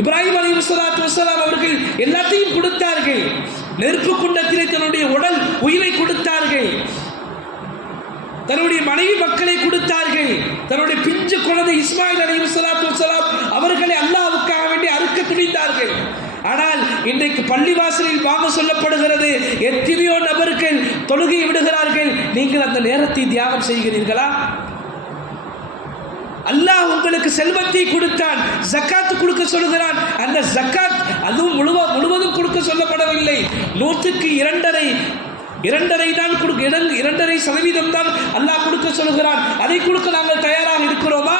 இப்ராஹிம் அலைஹிஸ்ஸலாத்து வஸ்ஸலாம் அவர்கள் எல்லாத்தையும் கொடுத்தார்கள். நெருப்பு குண்டத்திலே தன்னுடைய உயிரை கொடுத்தார்கள், தன்னுடைய மனைவி மக்களை கொடுத்தார்கள், தன்னுடைய பிஞ்சு குழந்தை இஸ்மாயில் அலைஹிஸ்ஸலாத்து வஸ்ஸலாம் அவர்களை அல்லாஹ்வுக்காக வேண்டி அறுக்க துணிந்தார்கள். ஆனால் இன்றைக்கு பள்ளிவாசலில் வாங்க சொல்லப்படுகிறது, எத்தனையோ நபர்கள் தொழுகை விடுகிறார்கள். நீங்கள் அந்த நேரத்தை தியாகம் செய்கிறீர்களா? அல்லாஹ் உங்களுக்கு செல்வத்தை கொடுத்தான், ஜக்காத் கொடுக்க சொல்கிறான். அந்த ஜக்காத் அதுவும் முழுவதும் கொடுக்க சொல்லப்படவில்லை. 100க்கு 2.5 தான் 2.5% தான் அல்லாஹ் கொடுக்க சொல்கிறான். அதை கொடுக்க நாங்கள் தயாராக இருக்கிறோமா?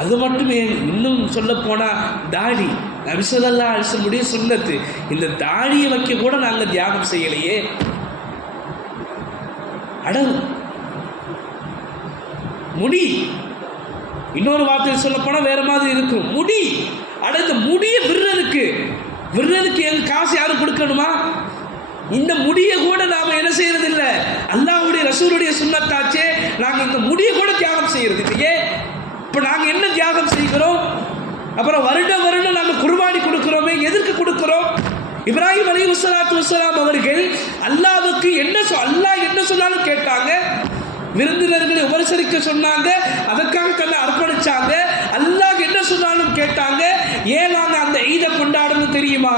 அது மட்டுமே. இன்னும் சொல்ல போனா தாடி, நபி ஸல்லல்லாஹு அலைஹி வஸல்லம் சுன்னத்து, இந்த தாடியை வைக்க கூட நாங்கள் தியாகம் செய்யலையே. முடி, இன்னொரு வார்த்தையில் சொல்ல போனா வேற மாதிரி இருக்கும். முடி, இந்த முடியை விடுறதுக்கு எங்க காசு யாரும் கொடுக்கணுமா? இந்த முடியை கூட நாம என்ன செய்யறது இல்லை. அல்லாஹ்வுடைய ரசூலுடைய சுன்னத்தாச்சே, நாங்க இந்த முடியை கூட தியாகம் செய்யறது இல்லையே. இப்ப நாங்க என்ன தியாகம் செய்கிறோம்? அப்புறம் வருடம் நாங்க குர்பானி கொடுக்கிறோமே, எதற்கு கொடுக்கிறோம்? இப்ராஹிம் அலைஹிஸ்ஸலாத்து வஸ்ஸலாம் அவர்கள் அல்லாஹ்வுக்கு அல்லாஹ் என்ன சொன்னாலும் கேட்டாங்க. விருந்தினர்களை உபசரிக்க சொன்னாங்க, அதற்காக தன்னை அர்ப்பணிச்சாங்க. அல்லாஹ் என்ன சொன்னாலும் கேட்டாங்க. ஏன் நாங்கள் அந்த ஈதை கொண்டாடணும் தெரியுமா?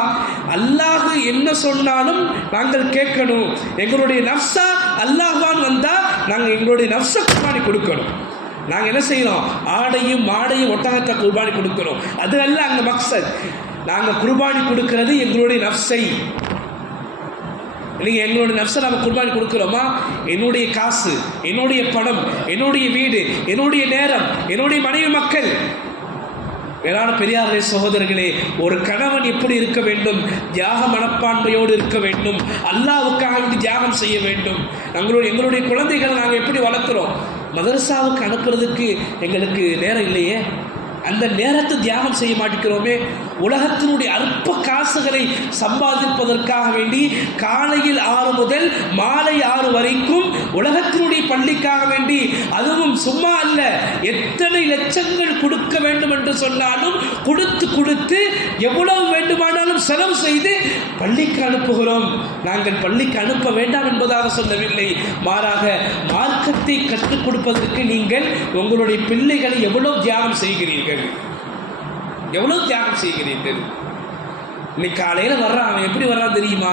அல்லாஹ் என்ன சொன்னாலும் நாங்கள் கேட்கணும். எங்களுடைய நஃப்ஸா அல்லாஹ்வான் வந்தா நாங்கள் எங்களுடைய நஃப்ஸை குர்பானி கொடுக்கணும். நாங்கள் என்ன செய்யறோம்? ஆடையும் மாடையும் ஒட்டகத்தை குர்பானி கொடுக்கிறோம். அது அல்ல அங்க மக்சத். நாங்கள் குர்பானி கொடுக்கிறது எங்களுடைய நஃப்ஸை. நீங்க எங்களுடைய நஃப்ஸை நம்ம குர்பானி கொடுக்கிறோமா? என்னுடைய காசு, என்னுடைய பணம், என்னுடைய வீடு, என்னுடைய நேரம், என்னுடைய மனைவி மக்கள். மேலான பெரியார்களே, சகோதரர்களே, ஒரு கணவன் எப்படி இருக்க வேண்டும்? தியாக மனப்பான்மையோடு இருக்க வேண்டும். அல்லாஹ்வுக்காக தியாகம் செய்ய வேண்டும். எங்களுடைய குழந்தைகளை நாங்கள் எப்படி வளர்க்கிறோம்? மதரசாவுக்கு அனுப்புறதுக்கு எங்களுக்கு நேரம் இல்லையே, அந்த நேரத்தை தியாகம் செய்ய மாட்டேங்கிறோமே. உலகத்தினுடைய அற்ப காசுகளை சம்பாதிப்பதற்காக வேண்டி காலையில் 6 முதல் மாலை 6 வரைக்கும் உலகத்தினுடைய பள்ளிக்காக வேண்டி, அதுவும் சும்மா அல்ல, எத்தனை லட்சங்கள் கொடுக்க வேண்டும் என்று சொன்னாலும் கொடுத்து எவ்வளவு வேண்டுமானாலும் செலவு செய்து பள்ளிக்கு அனுப்புகிறோம். நாங்கள் பள்ளிக்கு அனுப்ப வேண்டாம் என்பதாக சொல்லவில்லை, மாறாக மார்க்கத்தை கற்றுக் கொடுப்பதற்கு நீங்கள் உங்களுடைய பிள்ளைகளை எவ்வளவு தியாகம் செய்கிறீர்கள், எவ்வளவு தியாகம் செய்கிறீர்கள். இன்னைக்கு காலையில வர்றான், அவன் எப்படி வர்றான் தெரியுமா?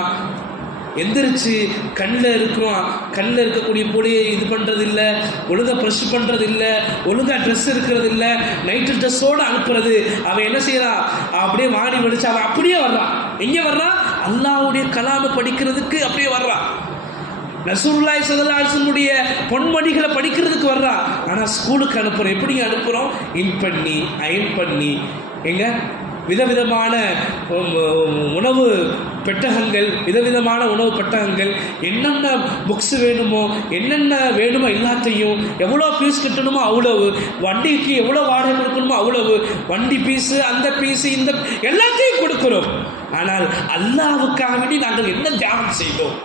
எந்திரிச்சு கண்ணில் இருக்கக்கூடிய பொடியை இது பண்ணுறது இல்லை, ஒழுங்காக ப்ரெஷ் பண்ணுறது இல்லை, ஒழுங்காக ட்ரெஸ் இருக்கிறது இல்லை, நைட்டு ட்ரெஸ்ஸோடு அனுப்புறது. அவன் என்ன செய்யறான்? அப்படியே வாடி வடிச்சு அவன் அப்படியே வர்றான். எங்கே வர்றான்? அல்லாஹ்வுடைய கலாமை படிக்கிறதுக்கு அப்படியே வர்றான். ரசூலுல்லாஹி ஸல்லல்லாஹு அலைஹி வஸல்லம் பொன்மணிகளை படிக்கிறதுக்கு வர்றான். ஆனால் ஸ்கூலுக்கு அனுப்புகிறோம். எப்படி அனுப்புகிறோம்? இன் பண்ணி அயன் பண்ணி எங்க விதவிதமான உணவு பெட்டகங்கள், விதவிதமான உணவு பெட்டகங்கள், என்னென்ன புக்ஸ் வேணுமோ என்னென்ன வேணுமோ எல்லாத்தையும், எவ்வளோ ஃபீஸ் கட்டணுமோ அவ்வளவு, வண்டிக்கு எவ்வளோ வாடகை கொடுக்கணுமோ அவ்வளவு, வண்டி பீஸு, அந்த பீஸு, இந்த எல்லாத்தையும் கொடுக்கிறோம். ஆனால் அல்லாஹ்வுக்காக வேண்டி நாங்கள் என்ன தியாகம் செய்தோம்?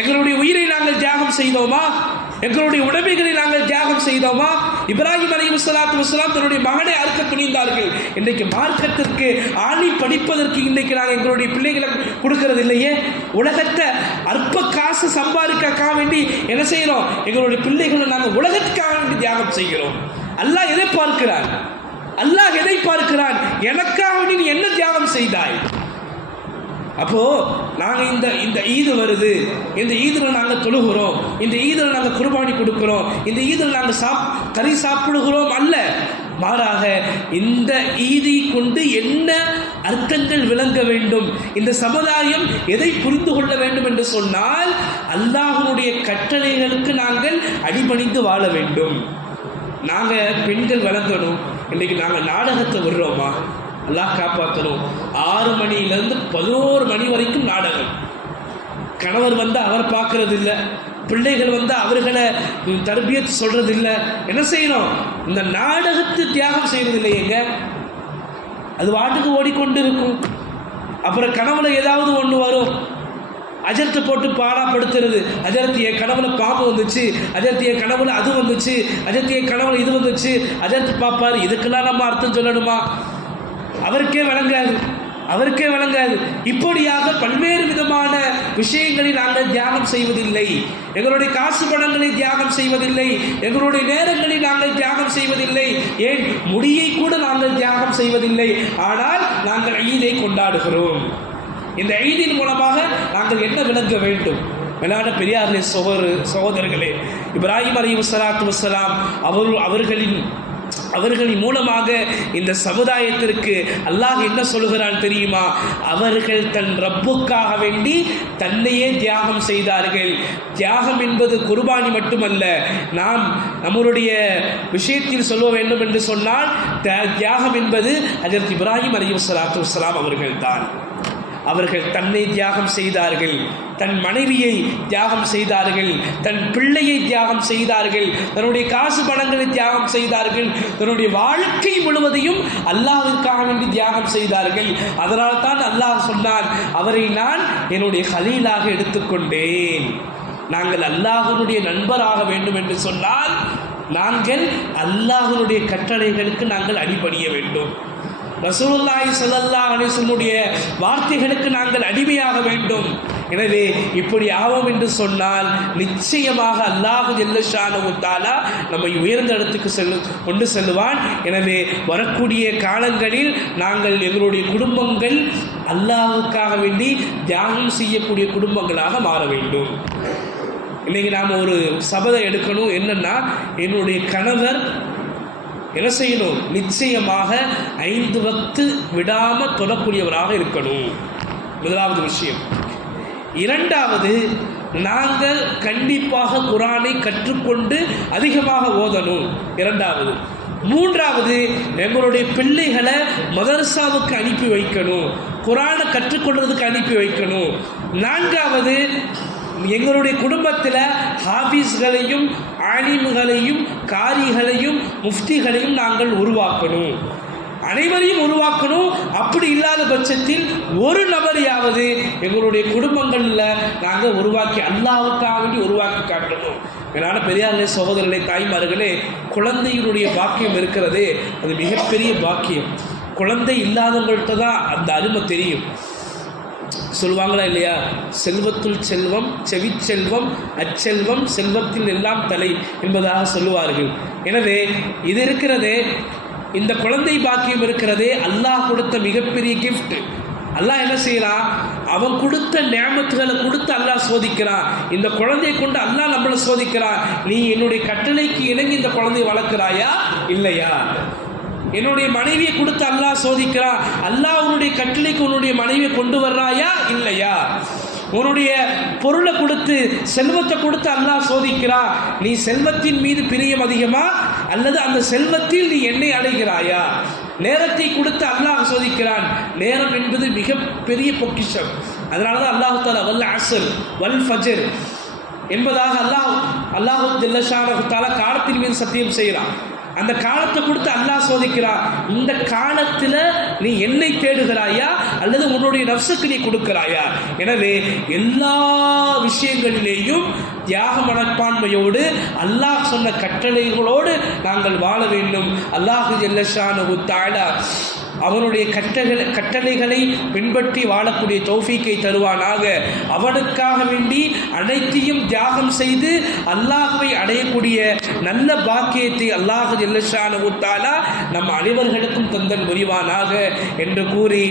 எங்களுடைய உயிரை நாங்கள் தியாகம் செய்தோமா? எங்களுடைய உடைமைகளை நாங்கள் தியாகம் செய்தோமா? இப்ராஹிம் அலைஹிஸ்ஸலாத்து வஸ்ஸலாம் தன்னுடைய மகனை அறுக்க துணிந்தார்கள். இன்றைக்கு மார்க்கத்திற்கு ஆணி படிப்பதற்கு இன்றைக்கு நாங்கள் எங்களுடைய பிள்ளைகளை கொடுக்கறது இல்லையே. உலகத்தை அற்ப காசு சம்பாதிக்காக வேண்டி என்ன செய்கிறோம்? எங்களுடைய பிள்ளைகளை நாங்கள் உலகத்துக்காக வேண்டி தியாகம் செய்கிறோம். அல்லாஹ் எதை பார்க்கிறான்? அல்லாஹ் எதை பார்க்கிறான்? எனக்காக வேண்டி நீ என்ன தியாகம் செய்தாய்? அப்போ நாங்கள் இந்த ஈது வருது, இந்த ஈதில் நாங்கள் தொழுகிறோம், இந்த ஈதில் நாங்கள் குர்பானி கொடுக்கிறோம், இந்த ஈதில் நாங்கள் கறி சாப்பிடுகிறோம் அல்ல, மாறாக இந்த ஈதை கொண்டு என்ன அர்த்தங்கள் விளங்க வேண்டும், இந்த சமுதாயம் எதை புரிந்து கொள்ள வேண்டும் என்று சொன்னால் அல்லாஹ்வுடைய கட்டளைகளுக்கு நாங்கள் அடிபணிந்து வாழ வேண்டும். நாங்கள் பெண்கள் விளங்கணும். இன்றைக்கு நாங்கள் நாடகத்தை விடுறோமா? அல்லாஹ் காப்பாற்றணும். 6 மணியிலிருந்து 11 மணி வரைக்கும் நாடகம். கணவர் வந்து அவர் பார்க்கறது இல்லை, பிள்ளைகள் வந்து அவர்களை தர்பியத் சொல்றது இல்லை. என்ன செய்யணும்? இந்த நாடகத்தை தியாகம் செய்யறது இல்லையேங்க. அது வாட்டுக்கு ஓடிக்கொண்டு இருக்கும். அப்புறம் கனவுல ஏதாவது ஒன்று வரும், அஜர்த்து போட்டு பாடாப்படுத்துறது. அஜர்த்து என் கனவுல பாம்பு வந்துச்சு, அஜர்த்து என் கனவுல அது வந்துச்சு, அஜர்த்து என் கனவுல இது வந்துச்சு. அஜர்த்து பாப்பாரு, இதுக்கெல்லாம் நம்ம அர்த்தம் சொல்லணுமா? அவருக்கே வழங்காது. இப்படியாக பல்வேறு விதமான விஷயங்களை நாங்கள் தியாகம் செய்வதில்லை. எங்களுடைய காசு பணங்களை தியாகம் செய்வதில்லை, எங்களுடைய நேரங்களை நாங்கள் தியாகம் செய்வதில்லை, ஏன் முடியை கூட நாங்கள் தியாகம் செய்வதில்லை. ஆனால் நாங்கள் ஈதை கொண்டாடுகிறோம். இந்த ஈதின் மூலமாக நாங்கள் என்ன விளங்க வேண்டும்? மேலான பெரியார்களே, சகோதரர்களே, இப்ராஹிம் அலைஹிஸ்ஸலாத்து வஸ்ஸலாம் அவர்களின் மூலமாக இந்த சமுதாயத்திற்கு அல்லாஹ் என்ன சொல்கிறான் தெரியுமா? அவர்கள் தன் ரப்புக்காக வேண்டி தன்னையே தியாகம் செய்தார்கள். தியாகம் என்பது குர்பானி மட்டுமல்ல. நாம் நம்மளுடைய விஷயத்தில் சொல்ல வேண்டும் என்று சொன்னால் தியாகம் என்பது ஹஜ்ரத் இப்ராஹிம் அலைஹிஸ்ஸலாத்து வஸ்ஸலாம் அவர்கள்தான். அவர்கள் தன்னை தியாகம் செய்தார்கள், தன் மனைவியை தியாகம் செய்தார்கள், தன் பிள்ளையை தியாகம் செய்தார்கள், தன்னுடைய காசு பணங்களை தியாகம் செய்தார்கள், தன்னுடைய வாழ்க்கை முழுவதையும் அல்லாஹ்விற்காக வேண்டி தியாகம் செய்தார்கள். அதனால் தான் அல்லாஹ் சொன்னான், அவரை நான் என்னுடைய கலீலாக எடுத்துக்கொண்டேன். நாங்கள் அல்லாஹ்வுடைய நண்பராக வேண்டும் என்று சொன்னால் நாங்கள் அல்லாஹ்வுடைய கட்டளைகளுக்கு நாங்கள் அடிபணிய வேண்டும். ரசூலுல்லாஹி ஸல்லல்லாஹு அலைஹி வஸல்லம் வார்த்தைகளுக்கு நாங்கள் அடிமையாக வேண்டும். எனவே இப்படி ஆவோம் என்று சொன்னால் நிச்சயமாக அல்லாஹ் ஜல்ல ஷானஹு தஆலா நம்மை உயர்ந்த இடத்துக்கு கொண்டு செல்வான். எனவே வரக்கூடிய காலங்களில் நாங்கள் எங்களுடைய குடும்பங்கள் அல்லாஹ்வுக்காக வேண்டி தியாகம் செய்யக்கூடிய குடும்பங்களாக மாற வேண்டும். இன்னைக்கு நாம் ஒரு சபதம் எடுக்கணும். என்னன்னா, என்னுடைய கணவர் என்ன செய்யணும்? நிச்சயமாக 5 வக்து விடாமல் தொடக்கூடியவராக இருக்கணும். முதலாவது விஷயம். இரண்டாவது, நாங்கள் கண்டிப்பாக குர்ஆனை கற்றுக்கொண்டு அதிகமாக ஓதணும். இரண்டாவது. மூன்றாவது, எங்களுடைய பிள்ளைகளை மதரசாவுக்கு அனுப்பி வைக்கணும், குர்ஆனை கற்றுக்கொள்றதுக்கு அனுப்பி வைக்கணும். நான்காவது, எங்களுடைய குடும்பத்தில் ஹாஃபீஸ்களையும் ஆலிம்களையும் காரிகளையும் முஃப்திகளையும் நாங்கள் உருவாக்கணும், அனைவரையும் உருவாக்கணும். அப்படி இல்லாத பட்சத்தில் ஒரு நபரையாவது எங்களுடைய குடும்பங்களில் நாங்கள் உருவாக்கி அல்லாஹ்வுக்காக வேண்டி உருவாக்கி காட்டணும். மேலான பெரியார்களே, சகோதரர்களே, தாய்மார்களே, குழந்தையினுடைய பாக்கியம் இருக்கிறதே அது மிகப்பெரிய பாக்கியம். குழந்தை இல்லாதவங்கள்ட்ட தான் அந்த அருமை தெரியும். சொல்லுவாங்களா இல்லையா? செல்வத்துள் செல்வம், செவிச்செல்வம், அச்செல்வம், செல்வத்தில் எல்லாம் தலை என்பதாக சொல்லுவார்கள். எனவே இது இருக்கிறதே, இந்த குழந்தை பாக்கியம் இருக்கிறதே அல்லாஹ் கொடுத்த மிகப்பெரிய கிஃப்ட். அல்லாஹ் என்ன செய்யலாம்? அவன் கொடுத்த நியாமத்துகளை கொடுத்து அல்லாஹ் சோதிக்கிறான். இந்த குழந்தையை கொண்டு அல்லாஹ் நம்மளை சோதிக்கிறான். நீ என்னுடைய கட்டளைக்கு இணங்கி இந்த குழந்தையை வளர்க்கிறாயா இல்லையா? என்னுடைய மனைவியை கொடுத்து அல்லாஹ் சோதிக்கிறான். அல்லாஹ் உன்னுடைய கட்டளைக்கு உன்னுடைய மனைவியை கொண்டு வர்றாயா இல்லையா? உன்னுடைய பொருளை கொடுத்து செல்வத்தை கொடுத்து அல்லாஹ் சோதிக்கிறான். நீ செல்வத்தின் மீது பிரியம் அதிகமா அல்லது அந்த செல்வத்தில் நீ என்னை அடைகிறாயா? நேரத்தை கொடுத்து அல்லாஹ் சோதிக்கிறான். நேரம் என்பது மிக பெரிய பொக்கிஷம். அதனால தான் அல்லாஹ் தஆலா வல் அஸ்ர் வல் ஃபஜ்ர் என்பதாக அல்லாஹ் ஜல்ல ஷானஹு தஆலா காலத்தின் மீது சத்தியம் செய்கிறான். அந்த காலத்தை கொடுத்து அல்லாஹ் சோதிக்கிறான். இந்த காலத்தில் நீ என்னை தேடுகிறாயா அல்லது உன்னுடைய நஃப்ஸுக்கு நீ கொடுக்கிறாயா? எனவே எல்லா விஷயங்களிலேயும் தியாக மனப்பான்மையோடு அல்லாஹ் சொன்ன கட்டளைகளோடு நாங்கள் வாழ வேண்டும். அல்லாஹ் ஜல்ல ஷானஹு தஆலா அவனுடைய கட்டளைகளை பின்பற்றி வாழக்கூடிய தௌஃபீக்கை தருவானாக. அவனுக்காக வேண்டி அனைத்தையும் தியாகம் செய்து அல்லாஹ்வை அடையக்கூடிய நல்ல பாக்கியத்தை அல்லாஹ் ஜல்ல ஷானஹு தஆலா நம் அனைவர்களுக்கும் தந்தல் புரிவானாக என்று கூறி